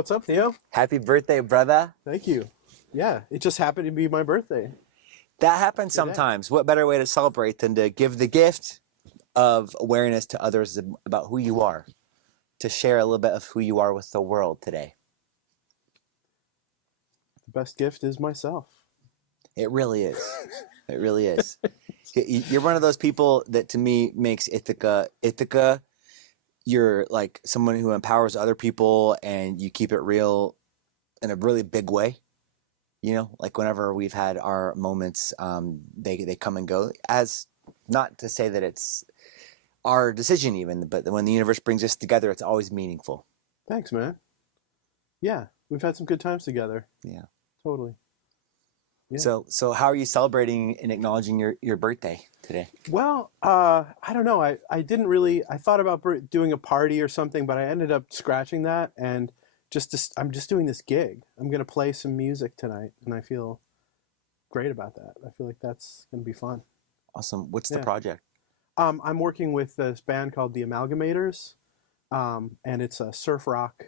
what's up, Theo? Happy birthday, brother. Thank you. Yeah, it just happened to be my birthday. That happens Today. sometimes. What better way to celebrate than to give the gift of awareness to others about who you are, to share a little bit of who you are with the world today. The best gift is myself. It really is. It really is. You're one of those people that to me makes Ithaca. You're like someone who empowers other people and you keep it real in a really big way. You know, like whenever we've had our moments, they come and go. As not to say that it's our decision even, but when the universe brings us together, it's always meaningful. Thanks, man. Yeah, we've had some good times together. Yeah. Totally. Yeah. So how are you celebrating and acknowledging your birthday today? Well, I don't know. I didn't really, I thought about doing a party or something, but I ended up scratching that and I'm just doing this gig. I'm going to play some music tonight and I feel great about that. I feel like that's going to be fun. Awesome. What's the project? I'm working with this band called The Amalgamators, and it's a surf rock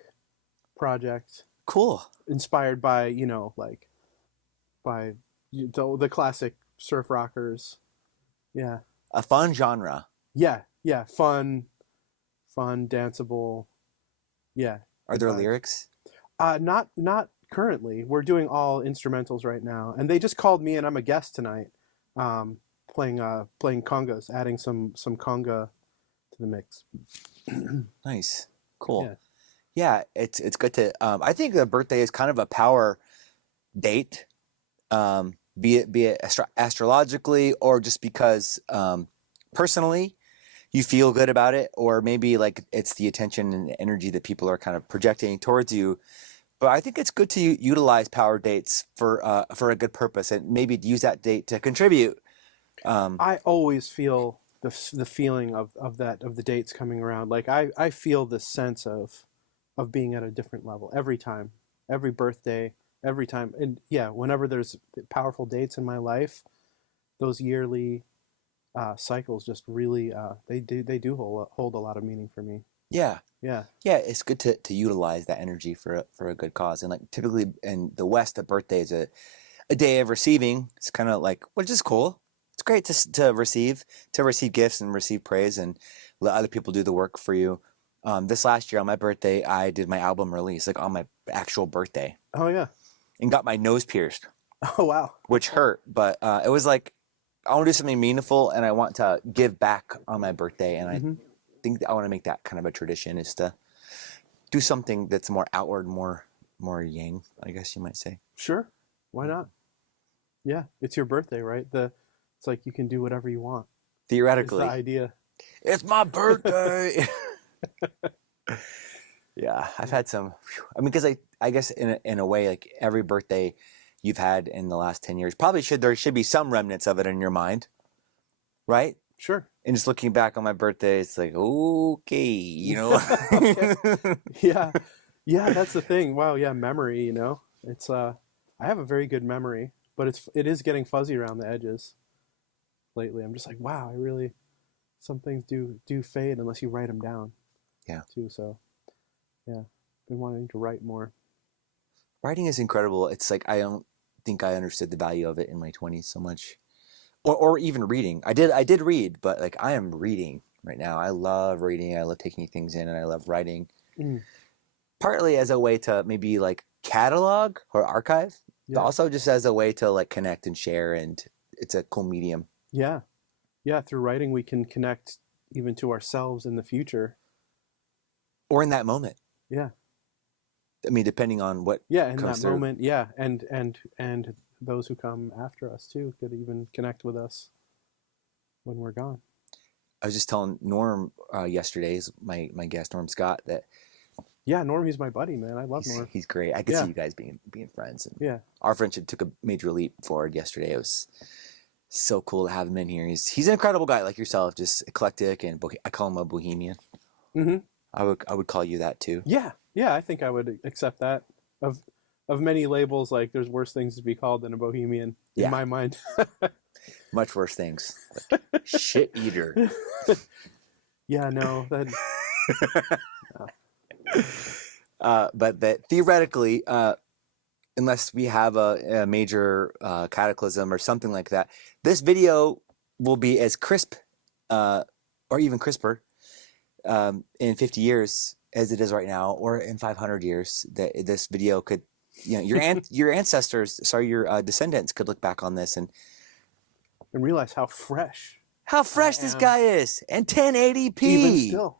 project. Cool. Inspired by, you know, like by the classic surf rockers. Yeah. A fun genre. Yeah. Fun, danceable. Yeah. Are there lyrics? Not currently. We're doing all instrumentals right now, and they just called me, and I'm a guest tonight, playing congas, adding some conga to the mix. Nice, cool. Yeah, it's good to. I think the birthday is kind of a power date, be it astrologically or just because personally you feel good about it, or maybe like it's the attention and energy that people are kind of projecting towards you. But I think it's good to utilize power dates for a good purpose and maybe use that date to contribute. I always feel the feeling of the dates coming around. Like I feel the sense of being at a different level every time, every birthday, every time. And yeah, whenever there's powerful dates in my life, those yearly cycles just really they do hold a lot of meaning for me. Yeah, it's good to utilize that energy for a good cause. And like typically in the West, a birthday is a day of receiving. It's kind of like, which is cool. It's great to receive gifts and receive praise and let other people do the work for you. This last year on my birthday, I did my album release, like on my actual birthday. Oh yeah. And got my nose pierced. Oh wow. Which hurt, but it was like, I want to do something meaningful and I want to give back on my birthday. And I think that I want to make that kind of a tradition, is to do something that's more outward, more yang, I guess you might say. Sure. Why not? Yeah. It's your birthday, right? It's like you can do whatever you want. Theoretically. It's the idea. It's my birthday. Yeah. I've had some, I mean, because I guess in a way, like every birthday you've had in the last 10 years, there should be some remnants of it in your mind, right? Sure. And just looking back on my birthday, it's like, okay, you know. Yeah, that's the thing. Wow, yeah, memory. You know, it's I have a very good memory, but it is getting fuzzy around the edges lately. I'm just like, wow, some things do fade unless you write them down. Yeah. Too. So, yeah, been wanting to write more. Writing is incredible. It's like I don't think I understood the value of it in my 20s so much. Or even reading. I did read, but like I am reading right now. I love reading. I love taking things in, and I love writing. Partly as a way to maybe like catalog or archive, but also just as a way to like connect and share, and it's a cool medium. Yeah. Through writing, we can connect even to ourselves in the future, or in that moment. Yeah. I mean, depending on what. Yeah, in comes that through. moment. Yeah, and those who come after us too could even connect with us when we're gone. I was just telling Norm yesterday, my guest Norm Scott, that. Yeah, Norm, he's my buddy, man. I love Norm. He's great. I could see you guys being friends. And our friendship took a major leap forward yesterday. It was so cool to have him in here. He's an incredible guy like yourself, just eclectic, and I call him a bohemian. Mm-hmm. I would call you that too. Yeah, I think I would accept that. Of many labels, like there's worse things to be called than a bohemian in my mind. Much worse things. Like shit eater. Yeah, no, that. But that theoretically, unless we have a major cataclysm or something like that, this video will be as crisp or even crisper in 50 years as it is right now, or in 500 years. That this video could, your ancestors, sorry, your descendants could look back on this and realize how fresh this guy is, and 1080p. Even still.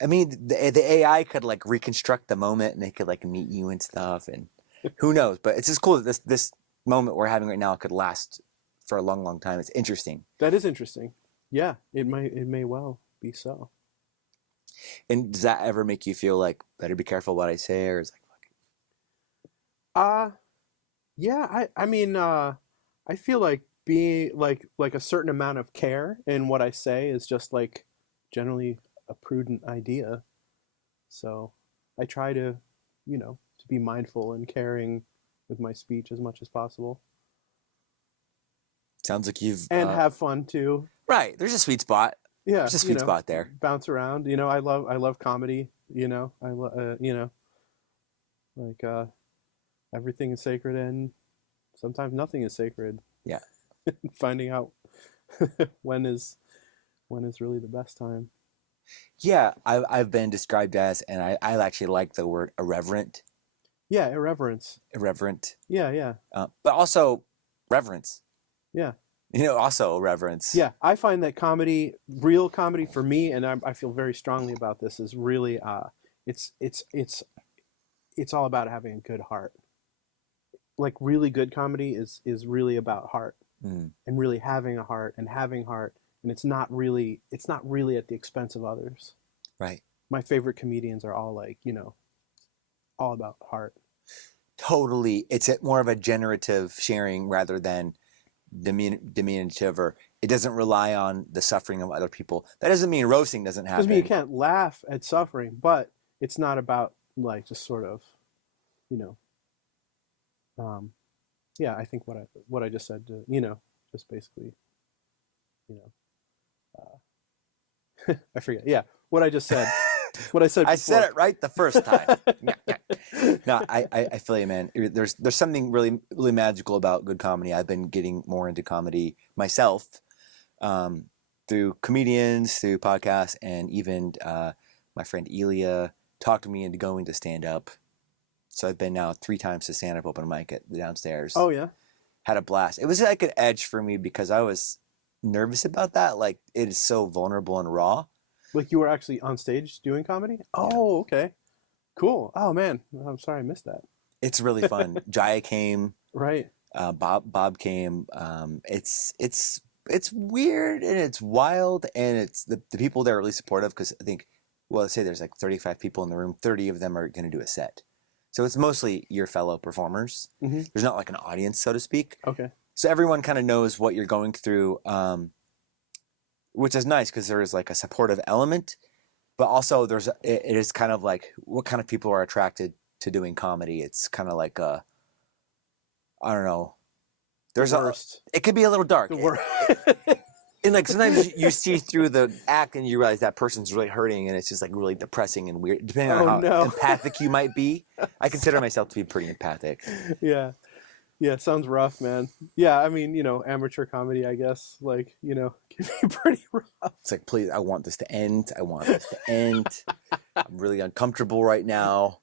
I mean, the AI could like reconstruct the moment, and they could like meet you and stuff, and who knows? But it's just cool that this moment we're having right now could last for a long, long time. It's interesting. That is interesting. Yeah, it may well be so. And does that ever make you feel like better be careful what I say, or is like, yeah, I mean, I feel like being like a certain amount of care in what I say is just like generally a prudent idea. So I try to, to be mindful and caring with my speech as much as possible. Sounds like you've and have fun too. Right, there's a sweet spot. Yeah, there's a sweet spot there. Bounce around. I love comedy. I love like everything is sacred, and sometimes nothing is sacred. Yeah. Finding out when is really the best time. Yeah, I've been described as, and I actually like the word irreverent. Yeah, irreverence. Irreverent. Yeah. But also reverence. Yeah. Also reverence. Yeah, I find that comedy, real comedy for me, and I feel very strongly about this, is really it's all about having a good heart. Like really good comedy is really about heart. And really having a heart, and it's not really at the expense of others. Right. My favorite comedians are all like, all about heart. Totally. It's more of a generative sharing rather than diminutive, or it doesn't rely on the suffering of other people. That doesn't mean roasting doesn't happen. Doesn't mean you can't laugh at suffering, but it's not about like just sort of, yeah, I think what I just said, just basically, I forget. Yeah, what I just said. What I said before. I said it right the first time. No, I feel you, man. There's something really, really magical about good comedy. I've been getting more into comedy myself through comedians, through podcasts, and even my friend Elia talked me into going to stand up. So I've been now 3 times to stand up open mic at the downstairs. Oh yeah, had a blast. It was like an edge for me because I was nervous about that. Like it is so vulnerable and raw. Like you were actually on stage doing comedy? Oh, okay. Cool. Oh man, I'm sorry I missed that. It's really fun. Jaya came. Right. Bob came. It's weird and it's wild, and it's the people there are really supportive because I think, well, let's say there's like 35 people in the room. 30 of them are going to do a set. So it's mostly your fellow performers. Mm-hmm. There's not like an audience, so to speak. Okay. So everyone kind of knows what you're going through, which is nice because there is like a supportive element, but also it is kind of like what kind of people are attracted to doing comedy. It's kind of like I don't know. There's it could be a little dark. And like sometimes you see through the act and you realize that person's really hurting, and it's just like really depressing and weird, depending on how empathic you might be. I consider myself to be pretty empathic. Yeah. Yeah, sounds rough, man. Yeah, I mean, amateur comedy, I guess, like, can be pretty rough. It's like, please, I want this to end. I'm really uncomfortable right now.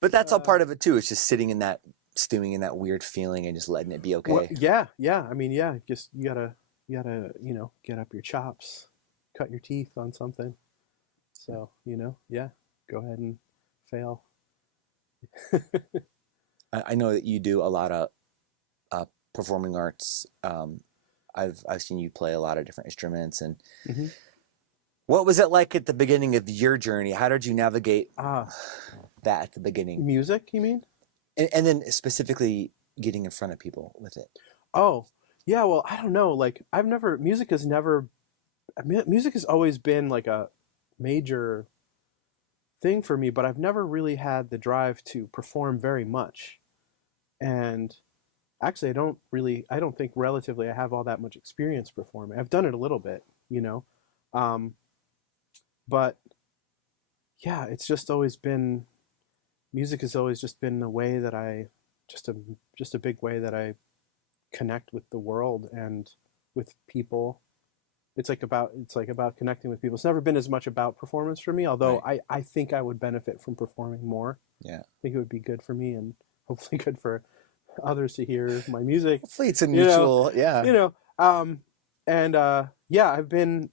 But that's all part of it too. It's just sitting in that, stewing in that weird feeling and just letting it be okay. Well, yeah. I mean, yeah, just you gotta, get up your chops, cut your teeth on something. So, yeah, go ahead and fail. I know that you do a lot of performing arts. I've seen you play a lot of different instruments, and what was it like at the beginning of your journey? How did you navigate that at the beginning? Music, you mean? And then specifically getting in front of people with it. Oh, yeah. Well, I don't know. Like music has always been like a major thing for me, but I've never really had the drive to perform very much. And actually, I don't think relatively I have all that much experience performing. I've done it a little bit, but yeah, it's just always been music has always just been a way that just a big way that I connect with the world and with people. It's like about connecting with people. It's never been as much about performance for me, although Right. I think I would benefit from performing more. Yeah. I think it would be good for me and hopefully good for others to hear my music. Hopefully it's a You know, mutual, yeah. you know. And yeah, I've been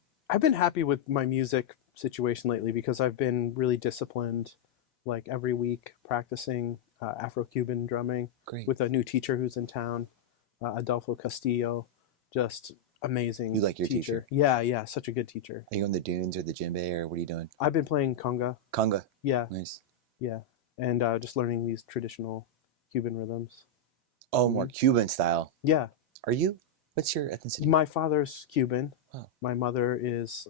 happy with my music situation lately because I've been really disciplined, like every week practicing Afro-Cuban drumming Great. with a new teacher who's in town, Adolfo Castillo, just amazing. You like your teacher? Yeah, yeah, such a good teacher. Are you on the dunes or the djembe or what are you doing? I've been playing conga. Conga. Yeah, Nice. yeah, and just learning these traditional Cuban rhythms. Oh, more Cuban style. Yeah. Are you? What's your ethnicity? My father's Cuban. Oh. My mother is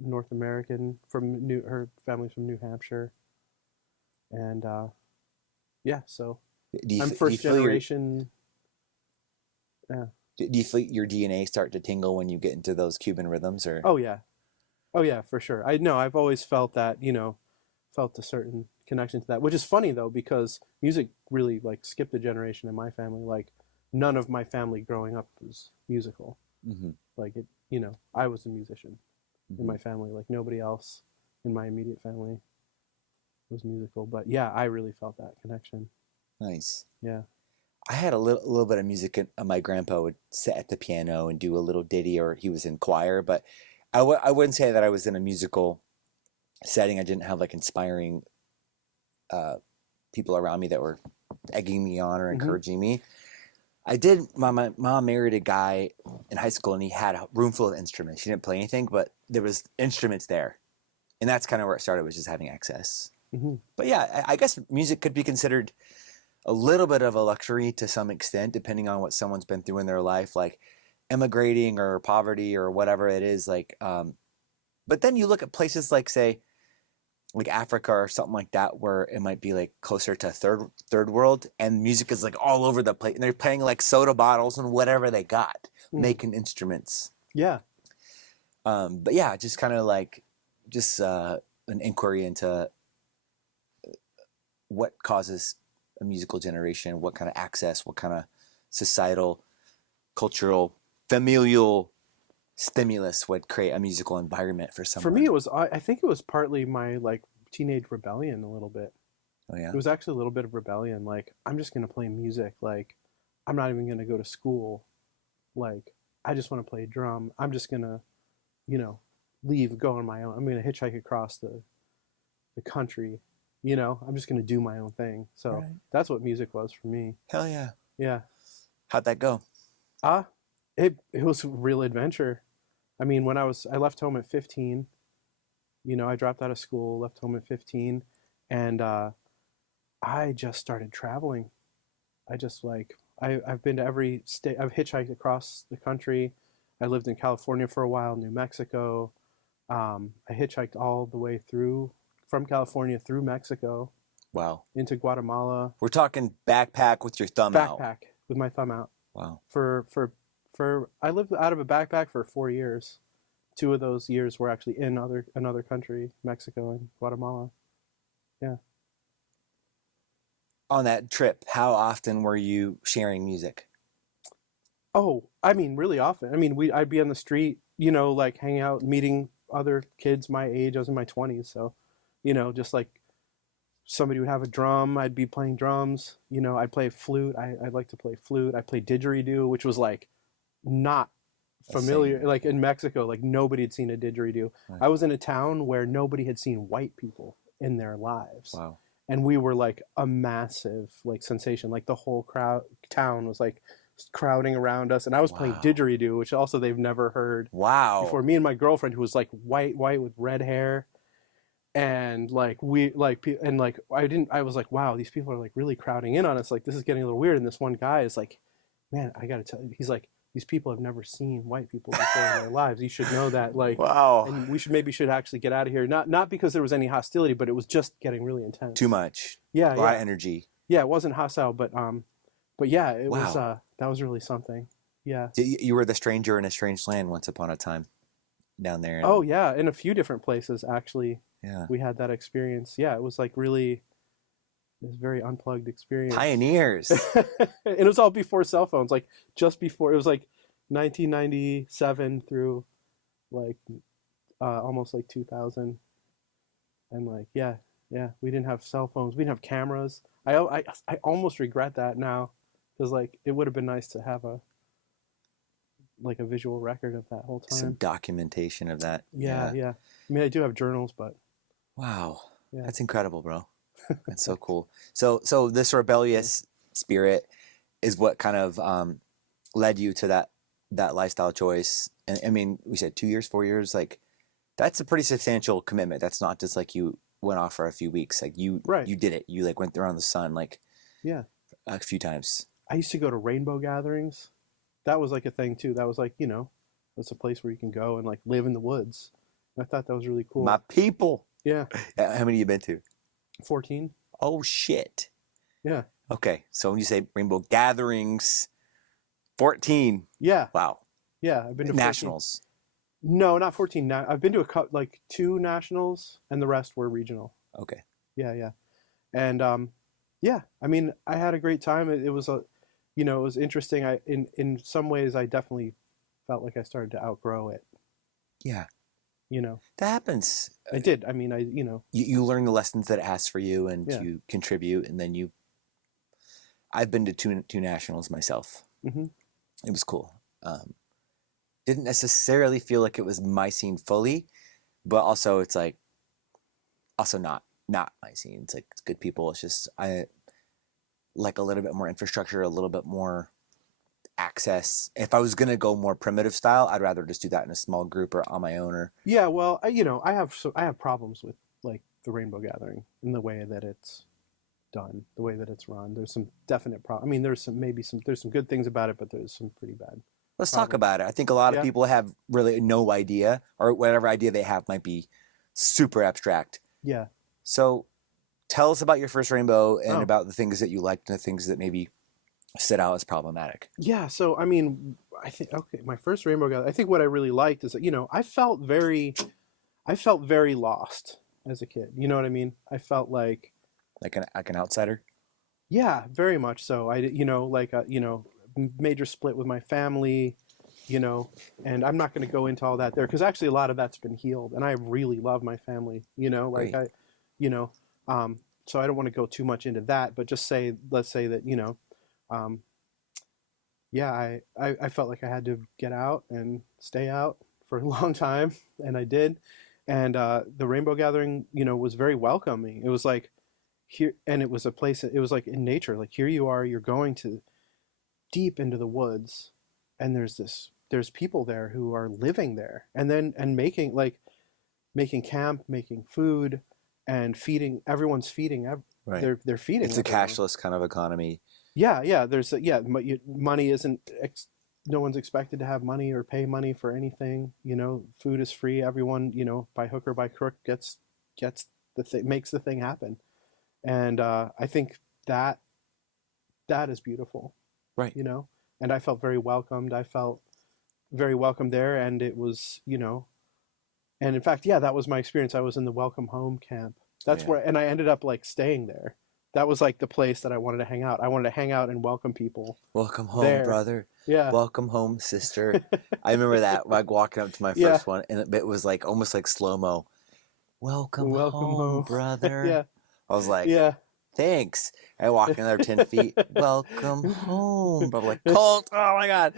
North American. Her family's from New Hampshire, and yeah, so I'm first generation. Yeah. Do you feel your DNA start to tingle when you get into those Cuban rhythms, or? Oh yeah, for sure. I know. I've always felt that, felt a certain connection to that, which is funny though because music really like skipped a generation in my family. Like none of my family growing up was musical. Mm-hmm. Like it, I was a musician in my family. Like nobody else in my immediate family was musical. But yeah, I really felt that connection. Nice. Yeah. I had a little bit of music. My grandpa would sit at the piano and do a little ditty, or he was in choir. But I wouldn't say that I was in a musical setting. I didn't have like inspiring people around me that were egging me on or encouraging me. I did. My mom married a guy in high school, and he had a room full of instruments. She didn't play anything, but there was instruments there, and that's kind of where it started, was just having access. Mm-hmm. But yeah, I guess music could be considered a little bit of a luxury to some extent, depending on what someone's been through in their life, like immigrating or poverty or whatever it is. Like, but then you look at places like, say, like Africa or something like that, where it might be like closer to third world, and music is like all over the place, and they're playing like soda bottles and whatever they got, making instruments. Yeah. But yeah, just kind of like an inquiry into what causes a musical generation, what kind of access, what kind of societal, cultural, familial stimulus would create a musical environment for someone. For me, it was, I think it was partly my like teenage rebellion a little bit. Oh yeah. It was actually a little bit of rebellion. Like, I'm just going to play music. Like, I'm not even going to go to school. Like, I just want to play drum. I'm just going to, leave, go on my own. I'm going to hitchhike across the country. I'm just going to do my own thing. So that's what music was for me. Hell yeah. Yeah. How'd that go? It was a real adventure. I mean, I left home at 15, I dropped out of school, left home at 15, and I just started traveling. I've been to every state. I've hitchhiked across the country. I lived in California for a while, New Mexico. I hitchhiked all the way from California through Mexico. Wow. Into Guatemala. We're talking backpack with your thumb out. Backpack with my thumb out. Wow. I lived out of a backpack for 4 years. 2 of those years were actually in another country, Mexico and Guatemala. Yeah. On that trip, how often were you sharing music? Oh, I mean, really often. I mean, I'd be on the street, like hanging out, meeting other kids my age. I was in my 20s, so, just like somebody would have a drum, I'd be playing drums. I'd play flute. I'd like to play flute. I played didgeridoo, which was like not familiar. Like in Mexico, like nobody had seen a didgeridoo. Right. I was in a town where nobody had seen white people in their lives. Wow. And we were like a massive like sensation. Like the whole town was like crowding around us, and I was playing didgeridoo, which also they've never heard. Wow. Before. Me and my girlfriend, who was like white with red hair, and like I was like, wow, these people are like really crowding in on us. Like this is getting a little weird. And this one guy is like, man, I gotta tell you, he's like, these people have never seen white people before in their lives. You should know that. Like, wow. And we should actually get out of here. Not because there was any hostility, but it was just getting really intense. Too much. Yeah. A lot of energy. Yeah, it wasn't hostile, but yeah, it was. That was really something. Yeah. You were the stranger in a strange land once upon a time, down there. Oh yeah, in a few different places actually. Yeah. We had that experience. Yeah, it was like really, this very unplugged experience. Pioneers. And it was all before cell phones, like just before. It was like 1997 through like almost like 2000. And like, yeah, we didn't have cell phones. We didn't have cameras. I almost regret that now, because like it would have been nice to have a visual record of that whole time. Some documentation of that. Yeah. I mean, I do have journals, but wow, yeah. That's incredible, bro. That's so cool. So this rebellious spirit is what kind of led you to that lifestyle choice. And I mean, we said 2 years, 4 years, like that's a pretty substantial commitment. That's not just like you went off for a few weeks. Like you did it. You like went around the sun like a few times. I used to go to rainbow gatherings. That was like a thing too. That was like, it's a place where you can go and like live in the woods. I thought that was really cool. My people. Yeah. How many you been to? 14. Oh shit. Yeah. Okay. So when you say rainbow gatherings, 14. Yeah. Wow. Yeah. I've been to nationals. 14. No, not 14. I've been to like 2 nationals, and the rest were regional. Okay. Yeah. And yeah, I mean, I had a great time. It was it was interesting. In some ways I definitely felt like I started to outgrow it. Yeah. That happens. I did. I mean, you learn the lessons that it asks for you, and you contribute, and then I've been to two nationals myself. Mm-hmm. It was cool. Didn't necessarily feel like it was my scene fully, but also it's like also not my scene. It's like it's good people. It's just I like a little bit more infrastructure, a little bit more access. If I was gonna go more primitive style, I'd rather just do that in a small group or on my own. Or well, I have problems with like the rainbow gathering in the way that it's done, the way that it's run. There's some definite problem. I mean, there's some good things about it, but there's some pretty bad. Let's talk about it. I think a lot of people have really no idea, or whatever idea they have might be super abstract. Yeah. So tell us about your first rainbow and about the things that you liked and the things that maybe stood out as problematic. Yeah. So, I mean, I think, my first rainbow gathering, I think what I really liked is that, I felt very lost as a kid. You know what I mean? I felt like an outsider. Yeah, very much so. Major split with my family, and I'm not going to go into all that there, because actually a lot of that's been healed, and I really love my family, Great. So I don't want to go too much into that, but let's say that, I felt like I had to get out and stay out for a long time, and I did. And the rainbow gathering, was very welcoming. It was like here, and it was a place, it was like in nature, like here you are, you're going to deep into the woods, and there's people there who are living there, and making camp, making food, and feeding. Everyone's feeding. Right. They're feeding. It's everyone. A cashless kind of economy. Yeah. Money isn't. No one's expected to have money or pay money for anything. Food is free. Everyone, by hook or by crook, gets the thing, makes the thing happen, and I think that is beautiful. Right. And I felt very welcomed. I felt very welcome there, and it was, and in fact, that was my experience. I was in the Welcome Home camp. That's where, and I ended up like staying there. That was like the place that I wanted to hang out. I wanted to hang out and welcome people. Welcome home, there. brother. Yeah. Welcome home, sister. I remember that, like walking up to my first one, and it was like almost like slow-mo. Welcome home, brother. Yeah. I was like, thanks. I walk another 10 feet. Welcome home. But I'm like, Colt, oh my God.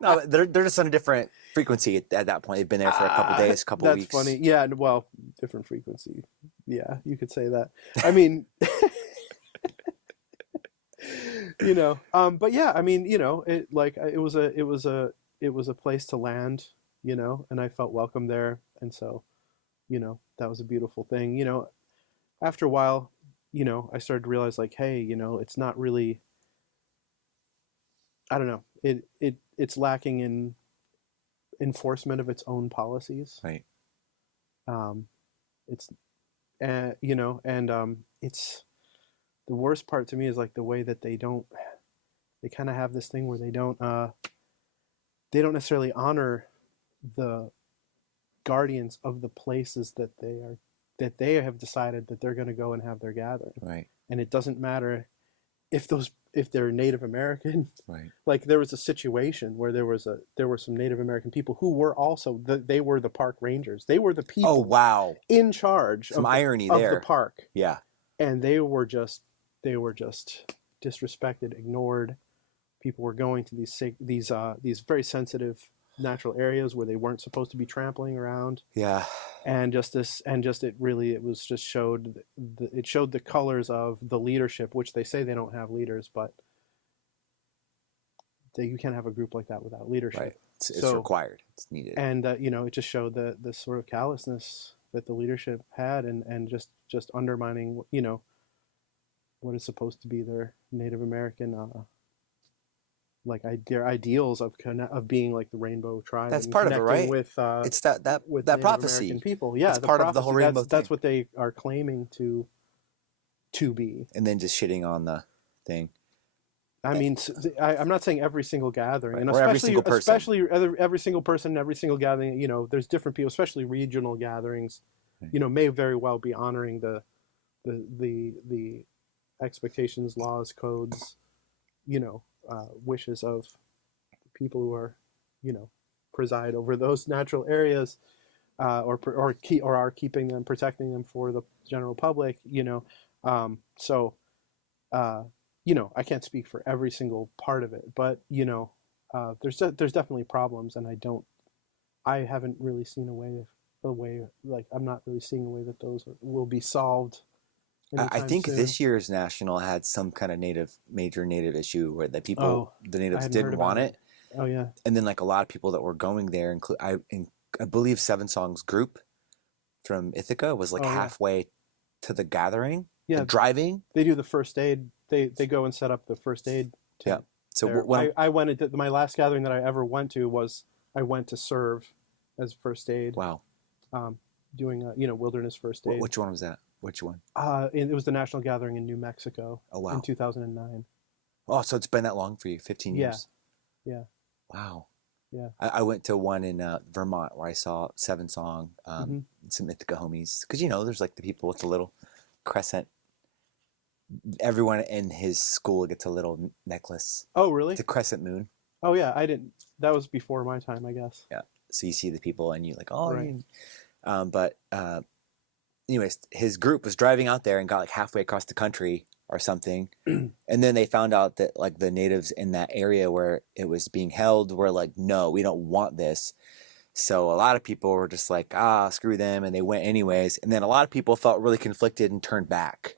No, they're just on a different frequency at that point. They've been there for a couple days, couple weeks. That's funny. Yeah, well, different frequency. Yeah, you could say that. I mean, but yeah, I mean, it was a place to land, and I felt welcome there. And so, that was a beautiful thing. After a while, I started to realize like, hey, it's not really, I don't know, it's lacking in enforcement of its own policies. Right. It's, it's, the worst part to me is like the way that they kind of have this thing where they don't necessarily honor the guardians of the places that they have decided that they're going to go and have their gathering. Right. and it doesn't matter if they're Native American. Right. Like there was a situation where there were some Native American people who were also they were the park rangers. They were the Oh, people wow. in charge Some irony of the there. park. Yeah. And they were just disrespected, ignored. People were going to these very sensitive natural areas where they weren't supposed to be trampling around. Yeah. And it showed the colors of the leadership, which they say they don't have leaders, but you can't have a group like that without leadership. Right. It's required. It's needed. And it just showed the sort of callousness that the leadership had, and just undermining what is supposed to be their Native American their ideals of being like the rainbow tribe. That's part of it, right? With it's that Native prophecy. American people, yeah, it's part of the whole rainbow. That's what they are claiming to be. And then just shitting on the thing. I mean, I'm not saying every single gathering, right. And or every single person. Especially every single person, every single gathering. There's different people, especially regional gatherings. Right. May very well be honoring the expectations, laws, codes, wishes of people who are, preside over those natural areas, or are keeping them, protecting them for the general public. I can't speak for every single part of it, but there's definitely problems, and I haven't really seen a way like I'm not really seeing a way that those will be solved. I think soon. This year's national had some kind of major native issue where the natives didn't want it. Oh yeah. And then like a lot of people that were going there, I believe Seven Songs group from Ithaca was like halfway to the gathering. Yeah. Driving. They do the first aid. They go and set up the first aid tent. Yeah. So I went into my last gathering that I ever went to was I went to serve as first aid. Wow. Doing wilderness first aid. Which one was that? Which one? It was the national gathering in New Mexico. Oh wow. In 2009. Oh, so it's been that long for you? 15 years. Yeah. Wow. Yeah. I went to one in Vermont where I saw Seven Song, some Ithaca homies. Because there's like the people with the little crescent. Everyone in his school gets a little necklace. Oh, really? It's a crescent moon. Oh, yeah. I didn't. That was before my time, I guess. Yeah. So you see the people and you like, oh, right. Anyways, his group was driving out there and got like halfway across the country or something. And then they found out that like the natives in that area where it was being held were like, no, we don't want this. So a lot of people were just like, screw them. And they went anyways. And then a lot of people felt really conflicted and turned back.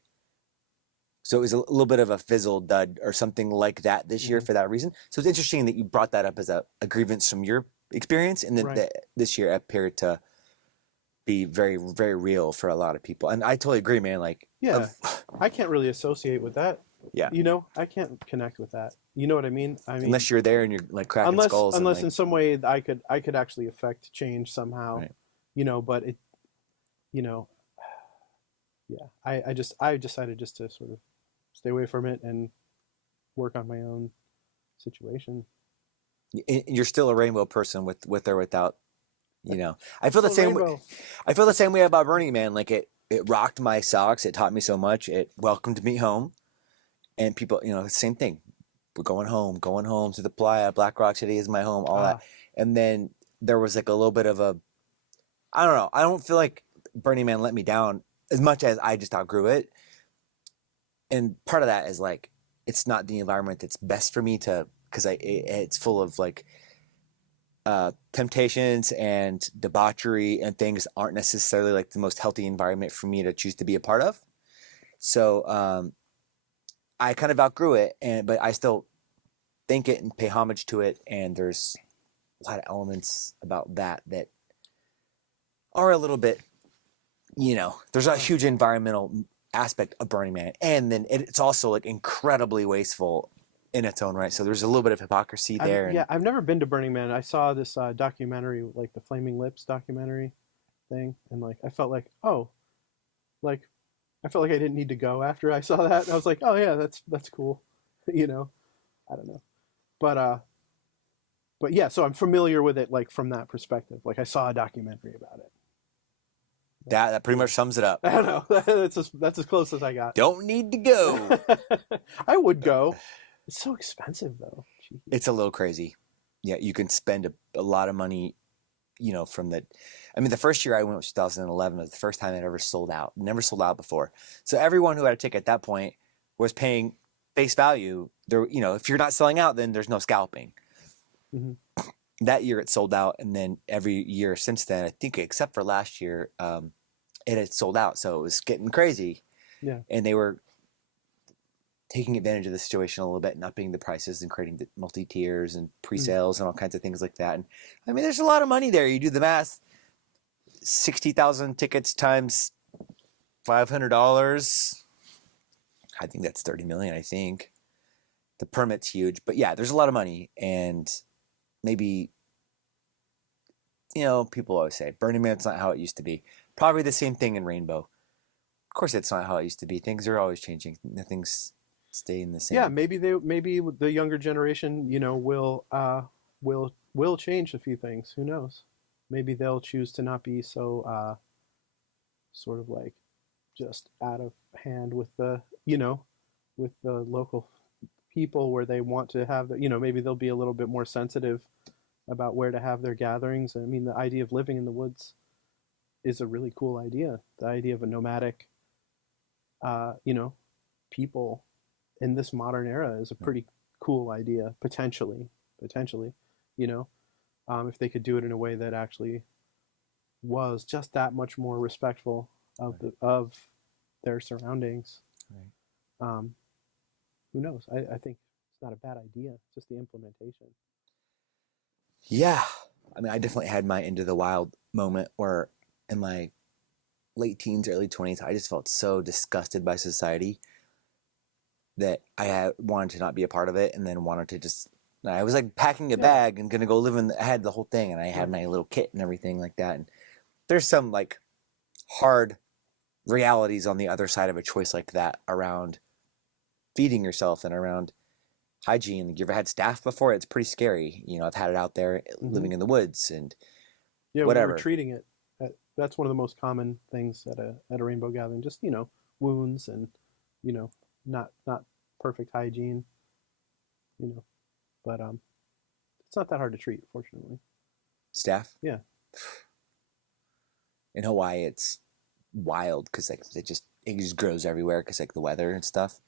So it was a little bit of a fizzle dud or something like that this year for that reason. So it's interesting that you brought that up as a grievance from your experience. And then this year appeared to be very, very real for a lot of people. And I totally agree, man. Like, yeah, I can't really associate with that. Yeah. I can't connect with that. You know what I mean? Unless you're there and you're like cracking skulls. Unless in some way I could actually affect change somehow, right. But it, I decided just to sort of stay away from it and work on my own situation. You're still a rainbow person with or without, I feel the same way. I feel the same way about Burning Man. Like it rocked my socks. It taught me so much. It welcomed me home. And people, same thing. We're going home to the playa. Black Rock City is my home, all that. And then there was like a little bit of I don't know. I don't feel like Burning Man let me down as much as I just outgrew it. And part of that is like, it's not the environment that's best for me because it's full of like temptations and debauchery and things aren't necessarily like the most healthy environment for me to choose to be a part of. So I kind of outgrew it, but I still think it and pay homage to it. And there's a lot of elements about that are a little bit, there's a huge environmental aspect of Burning Man. And then it's also like incredibly wasteful in its own right. So there's a little bit of hypocrisy there. Yeah, I've never been to Burning Man. I saw this documentary, like the Flaming Lips documentary thing. And like, I felt like, I felt like I didn't need to go after I saw that. I was like, oh yeah, that's cool. I don't know. But yeah, so I'm familiar with it like from that perspective. Like I saw a documentary about it. That pretty much sums it up. I don't know. That's as close as I got. Don't need to go. I would go. It's so expensive though. Jeez. It's a little crazy. Yeah, you can spend a lot of money, from the. I mean, the first year I went was 2011. It was the first time it ever sold out. Never sold out before. So everyone who had a ticket at that point was paying face value. There, if you're not selling out, then there's no scalping. Mm-hmm. That year it sold out, and then every year since then, I think except for last year, it had sold out. So it was getting crazy. Yeah. And they were taking advantage of the situation a little bit, and upping the prices and creating the multi-tiers and pre-sales and all kinds of things like that. And I mean, there's a lot of money there. You do the math, 60,000 tickets times $500. I think that's 30 million, I think. The permit's huge, but yeah, there's a lot of money. And maybe, people always say Burning Man's not how it used to be. Probably the same thing in Rainbow. Of course, it's not how it used to be. Things are always changing. Nothing's staying the same. Yeah, maybe the younger generation, will change a few things. Who knows? Maybe they'll choose to not be so sort of like just out of hand with the local people, where they want to have maybe they'll be a little bit more sensitive about where to have their gatherings. I mean, the idea of living in the woods is a really cool idea. The idea of a nomadic people in this modern era is a pretty cool idea, potentially, if they could do it in a way that actually was just that much more respectful of their surroundings. Right. Who knows? I think it's not a bad idea. It's just the implementation. Yeah. I mean, I definitely had my Into the Wild moment where in my late teens, early 20s, I just felt so disgusted by society that I wanted to not be a part of it, and then wanted to just, I was like packing a bag and going to go live I had the whole thing, and I had my little kit and everything like that. And there's some like hard realities on the other side of a choice like that around feeding yourself and around hygiene. You ever had staph before? It's pretty scary. I've had it out there living in the woods and whatever. We were treating it. That's one of the most common things at a rainbow gathering. Just wounds and not perfect hygiene. But it's not that hard to treat, fortunately. Staph? Yeah. In Hawaii, it's wild because it just grows everywhere because the weather and stuff.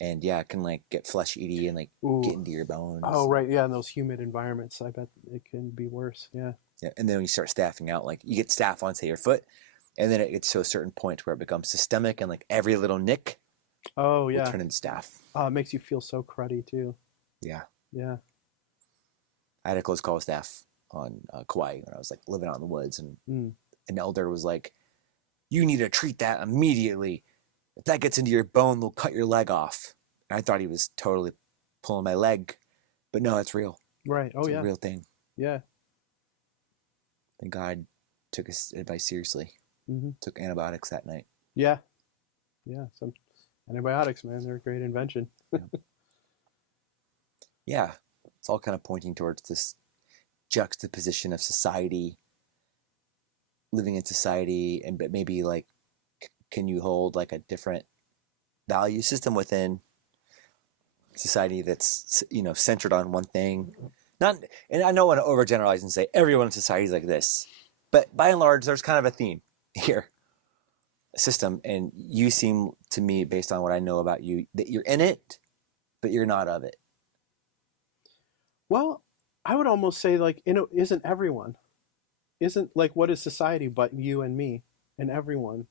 And yeah, it can get flesh eaty and get into your bones. Oh right, yeah, in those humid environments, I bet it can be worse. Yeah. Yeah, and then when you start staffing out, you get staph on say your foot, and then it gets to a certain point where it becomes systemic, and every little nick. Oh yeah. Will turn into staph. Oh, it makes you feel so cruddy too. Yeah. Yeah. I had a close call with staph on Kauai when I was living out in the woods, and an elder was like, "You need to treat that immediately. If that gets into your bone, they'll cut your leg off." And I thought he was totally pulling my leg, but no, it's real. Right. Oh, it's yeah. a real thing. Yeah. And God took his advice seriously. Mm-hmm. Took antibiotics that night. Yeah. Yeah. Some antibiotics, man, they're a great invention. Yeah. It's all kind of pointing towards this juxtaposition of society, living in society, but maybe can you hold a different value system within society that's centered on one thing? And I don't want to overgeneralize and say everyone in society is like this, but by and large, there's kind of a theme here, a system, and you seem to me, based on what I know about you, that you're in it, but you're not of it. Well, I would almost say isn't everyone? Isn't what is society but you and me and everyone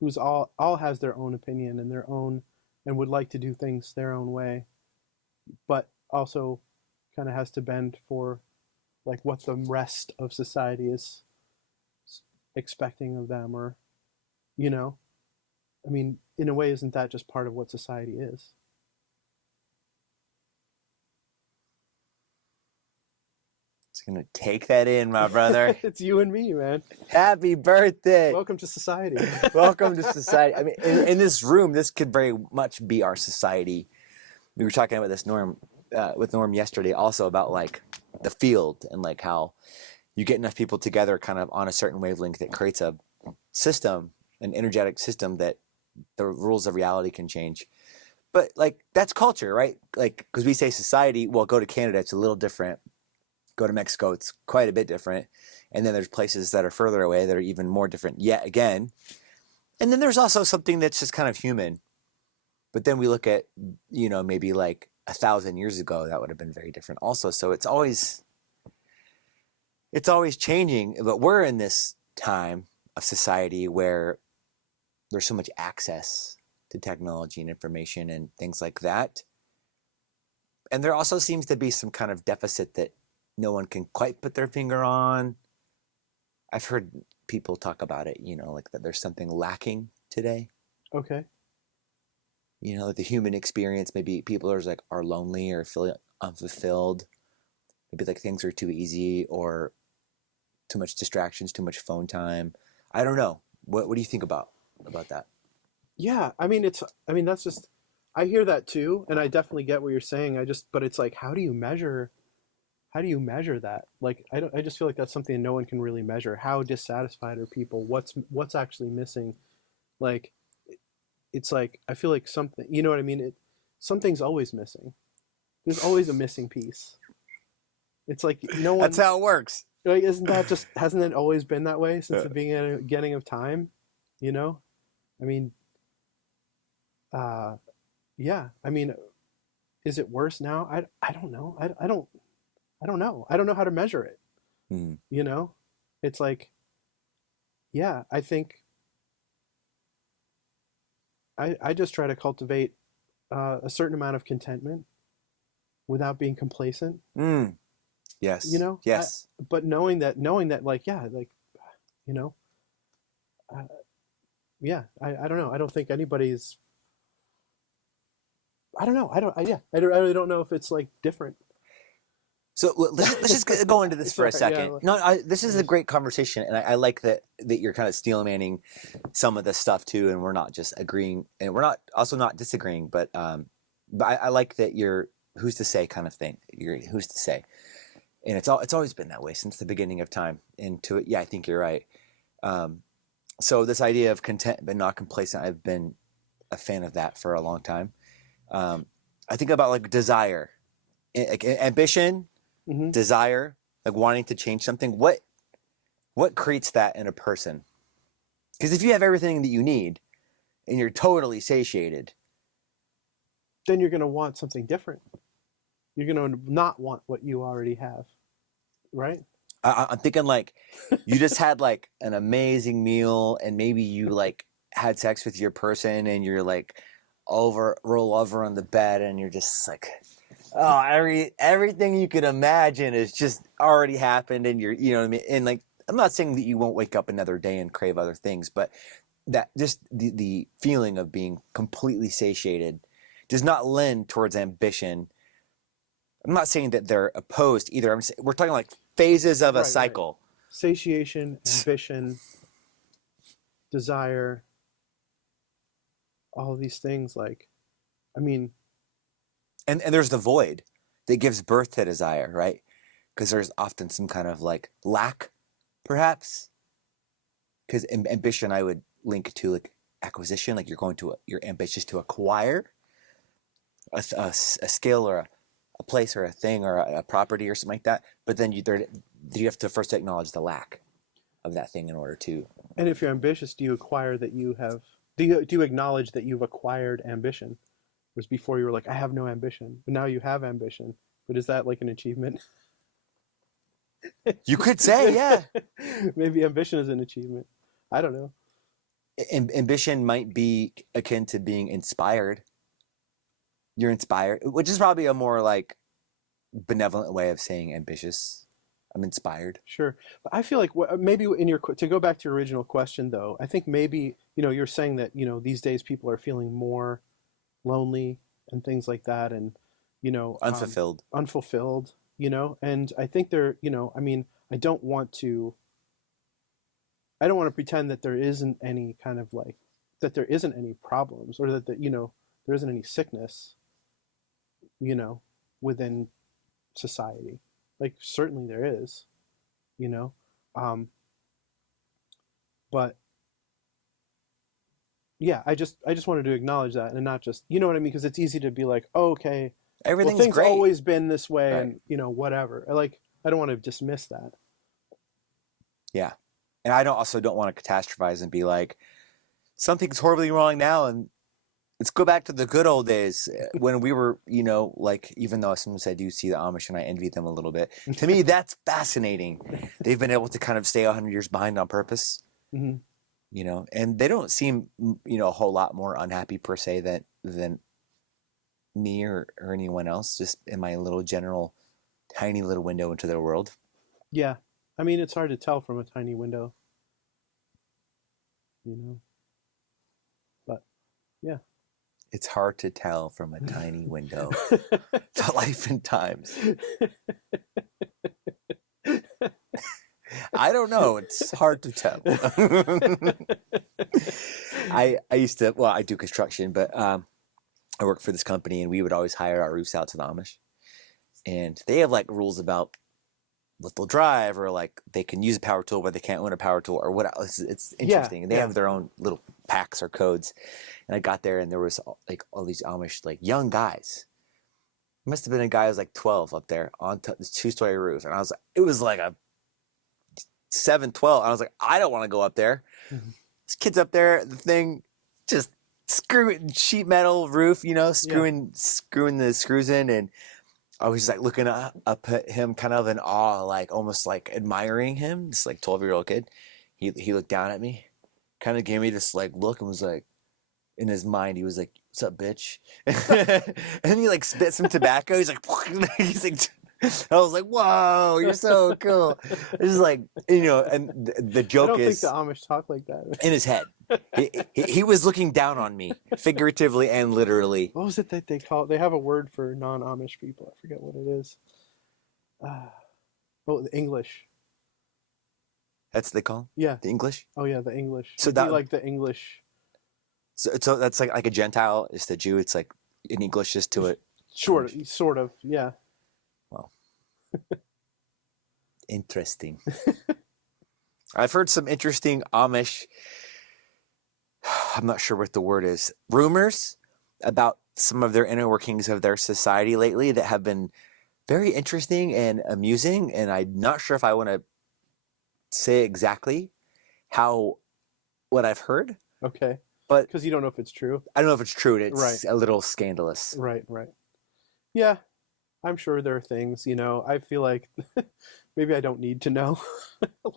who's all has their own opinion and their own and would like to do things their own way, but also kind of has to bend for what the rest of society is expecting of them, or I mean, in a way, isn't that just part of what society is? It's gonna take that in, my brother. It's you and me, man. Happy birthday. Welcome to society. Welcome to society. I mean, in this room, this could very much be our society. We were talking about this with Norm yesterday, also about the field and how you get enough people together kind of on a certain wavelength that creates a system, an energetic system that the rules of reality can change. But like that's culture, right? Like because we say society, well, go to Canada, it's a little different. Go to Mexico, it's quite a bit different. And then there's places that are further away that are even more different yet again. And then there's also something that's just kind of human. But then we look at, you know, maybe like 1,000 years ago, that would have been very different also. So it's always changing. But we're in this time of society where there's so much access to technology and information and things like that. And there also seems to be some kind of deficit that no one can quite put their finger on. I've heard people talk about it, you know, like that there's something lacking today. Okay. You know, like the human experience, maybe people are lonely or feel unfulfilled. Maybe like things are too easy or too much distractions, too much phone time. I don't know. What do you think about that? Yeah, I mean that's just, I hear that too, and I definitely get what you're saying. But it's like, how do you measure that? Like, I just feel like that's something no one can really measure. How dissatisfied are people? What's actually missing? Like, it's like, I feel like something, you know what I mean? Something's always missing. There's always a missing piece. It's like no one. That's how it works. Like, hasn't it always been that way since the beginning of time? You know, I mean, yeah. I mean, is it worse now? I don't know. I don't know. I don't know how to measure it. Mm. You know, it's like, yeah. I think I just try to cultivate a certain amount of contentment without being complacent. Mm. Yes. You know. Yes. But knowing that, like, yeah, like, you know, yeah. I don't know. I don't think anybody's. I don't know. I really don't know if it's like different. So let's just go into this for a second. Yeah. No, this is a great conversation, and I like that you're kind of steel manning some of the stuff too, and we're not just agreeing, and we're not disagreeing, but I like that you're who's to say kind of thing. You're who's to say, and it's always been that way since the beginning of time. And to it, yeah, I think you're right. So this idea of content but not complacent, I've been a fan of that for a long time. I think about like desire, like ambition. Mm-hmm. Desire, like wanting to change something. What creates that in a person? Because if you have everything that you need and you're totally satiated, then you're going to want something different. You're going to not want what you already have, right? I'm thinking like you just had like an amazing meal and maybe you like had sex with your person and you're like roll over on the bed and you're just like, oh, everything you could imagine is just already happened, and you know what I mean. And like, I'm not saying that you won't wake up another day and crave other things, but that just the feeling of being completely satiated does not lend towards ambition. I'm not saying that they're opposed either. We're talking like phases of a cycle. Right. Satiation, ambition, desire, all of these things. Like, I mean. And there's the void that gives birth to desire, right? Because there's often some kind of like lack, perhaps. Because ambition, I would link to like acquisition, like you're ambitious to acquire a skill or a place or a thing or a property or something like that. But then you have to first acknowledge the lack of that thing in order to. And if you're ambitious, do you acquire that you have? Do you acknowledge that you've acquired ambition? Whereas before you were like, I have no ambition, but now you have ambition. But is that like an achievement? You could say, yeah. Maybe ambition is an achievement. I don't know. Ambition might be akin to being inspired. You're inspired, which is probably a more like benevolent way of saying ambitious. I'm inspired. Sure. But I feel like maybe to go back to your original question, though, I think maybe, you know, you're saying that, you know, these days people are feeling more lonely and things like that, and, you know, unfulfilled, you know, and I think they're, you know, I mean, I don't want to pretend that there isn't any kind of like, that there isn't any problems, or that, you know, there isn't any sickness, you know, within society. Like, certainly there is, you know, but yeah, I just wanted to acknowledge that and not just, you know what I mean? Because it's easy to be like, oh, okay, well, Everything's things great. always been this way, Right. and whatever. I don't want to dismiss that. Yeah. And I also don't want to catastrophize and be like, something's horribly wrong now, and let's go back to the good old days when we were, like, even though sometimes I do see the Amish and I envy them a little bit. To me, that's fascinating. They've been able to kind of stay 100 years behind on purpose, Mm-hmm. And they don't seem, a whole lot more unhappy per se than me or anyone else, just in my little general tiny little window into their world. Yeah, I mean, it's hard to tell from a tiny window, but yeah. It's hard to tell from a tiny window to life and times. I don't know. It's hard to tell. I used to, well, I do construction, but I work for this company, and we would always hire our roofs out to the Amish. And they have like rules about what they'll drive, or like they can use a power tool, but they can't own a power tool, or what. It's interesting. And they have their own little packs or codes. And I got there, and there was like all these Amish, like young guys. It must have been a guy who was like 12 up there on this 2-story roof. And I was like, it was like a 7-12. I was like, I don't want to go up there. Mm-hmm. This kid's up there, the thing just screwing sheet metal roof, screwing the screws in. And I was just like looking up at him kind of in awe, like almost like admiring him. This like 12-year-old kid. He looked down at me, kind of gave me this like look, and was like, in his mind, he was like, "What's up, bitch?" And he like spit some tobacco. He's like, I was like, "Whoa, you're so cool." It's like, and the joke I don't is, think the Amish talk like that. in his head, he was looking down on me, figuratively and literally. What was it that they call it? They have a word for non-Amish people. I forget what it is. The English. That's what they call him? Yeah. The English? Oh yeah, the English. So It'd that be like the English. So that's like a Gentile is the Jew. It's like in English just to it. Sort of, yeah. Well, interesting. I've heard some interesting Amish, I'm not sure what the word is, rumors about some of their inner workings of their society lately that have been very interesting and amusing. And I'm not sure if I want to say exactly what I've heard. Okay. But because you don't know if it's true. I don't know if it's true. It's right. A little scandalous. Right. Yeah, I'm sure there are things, I feel like maybe I don't need to know.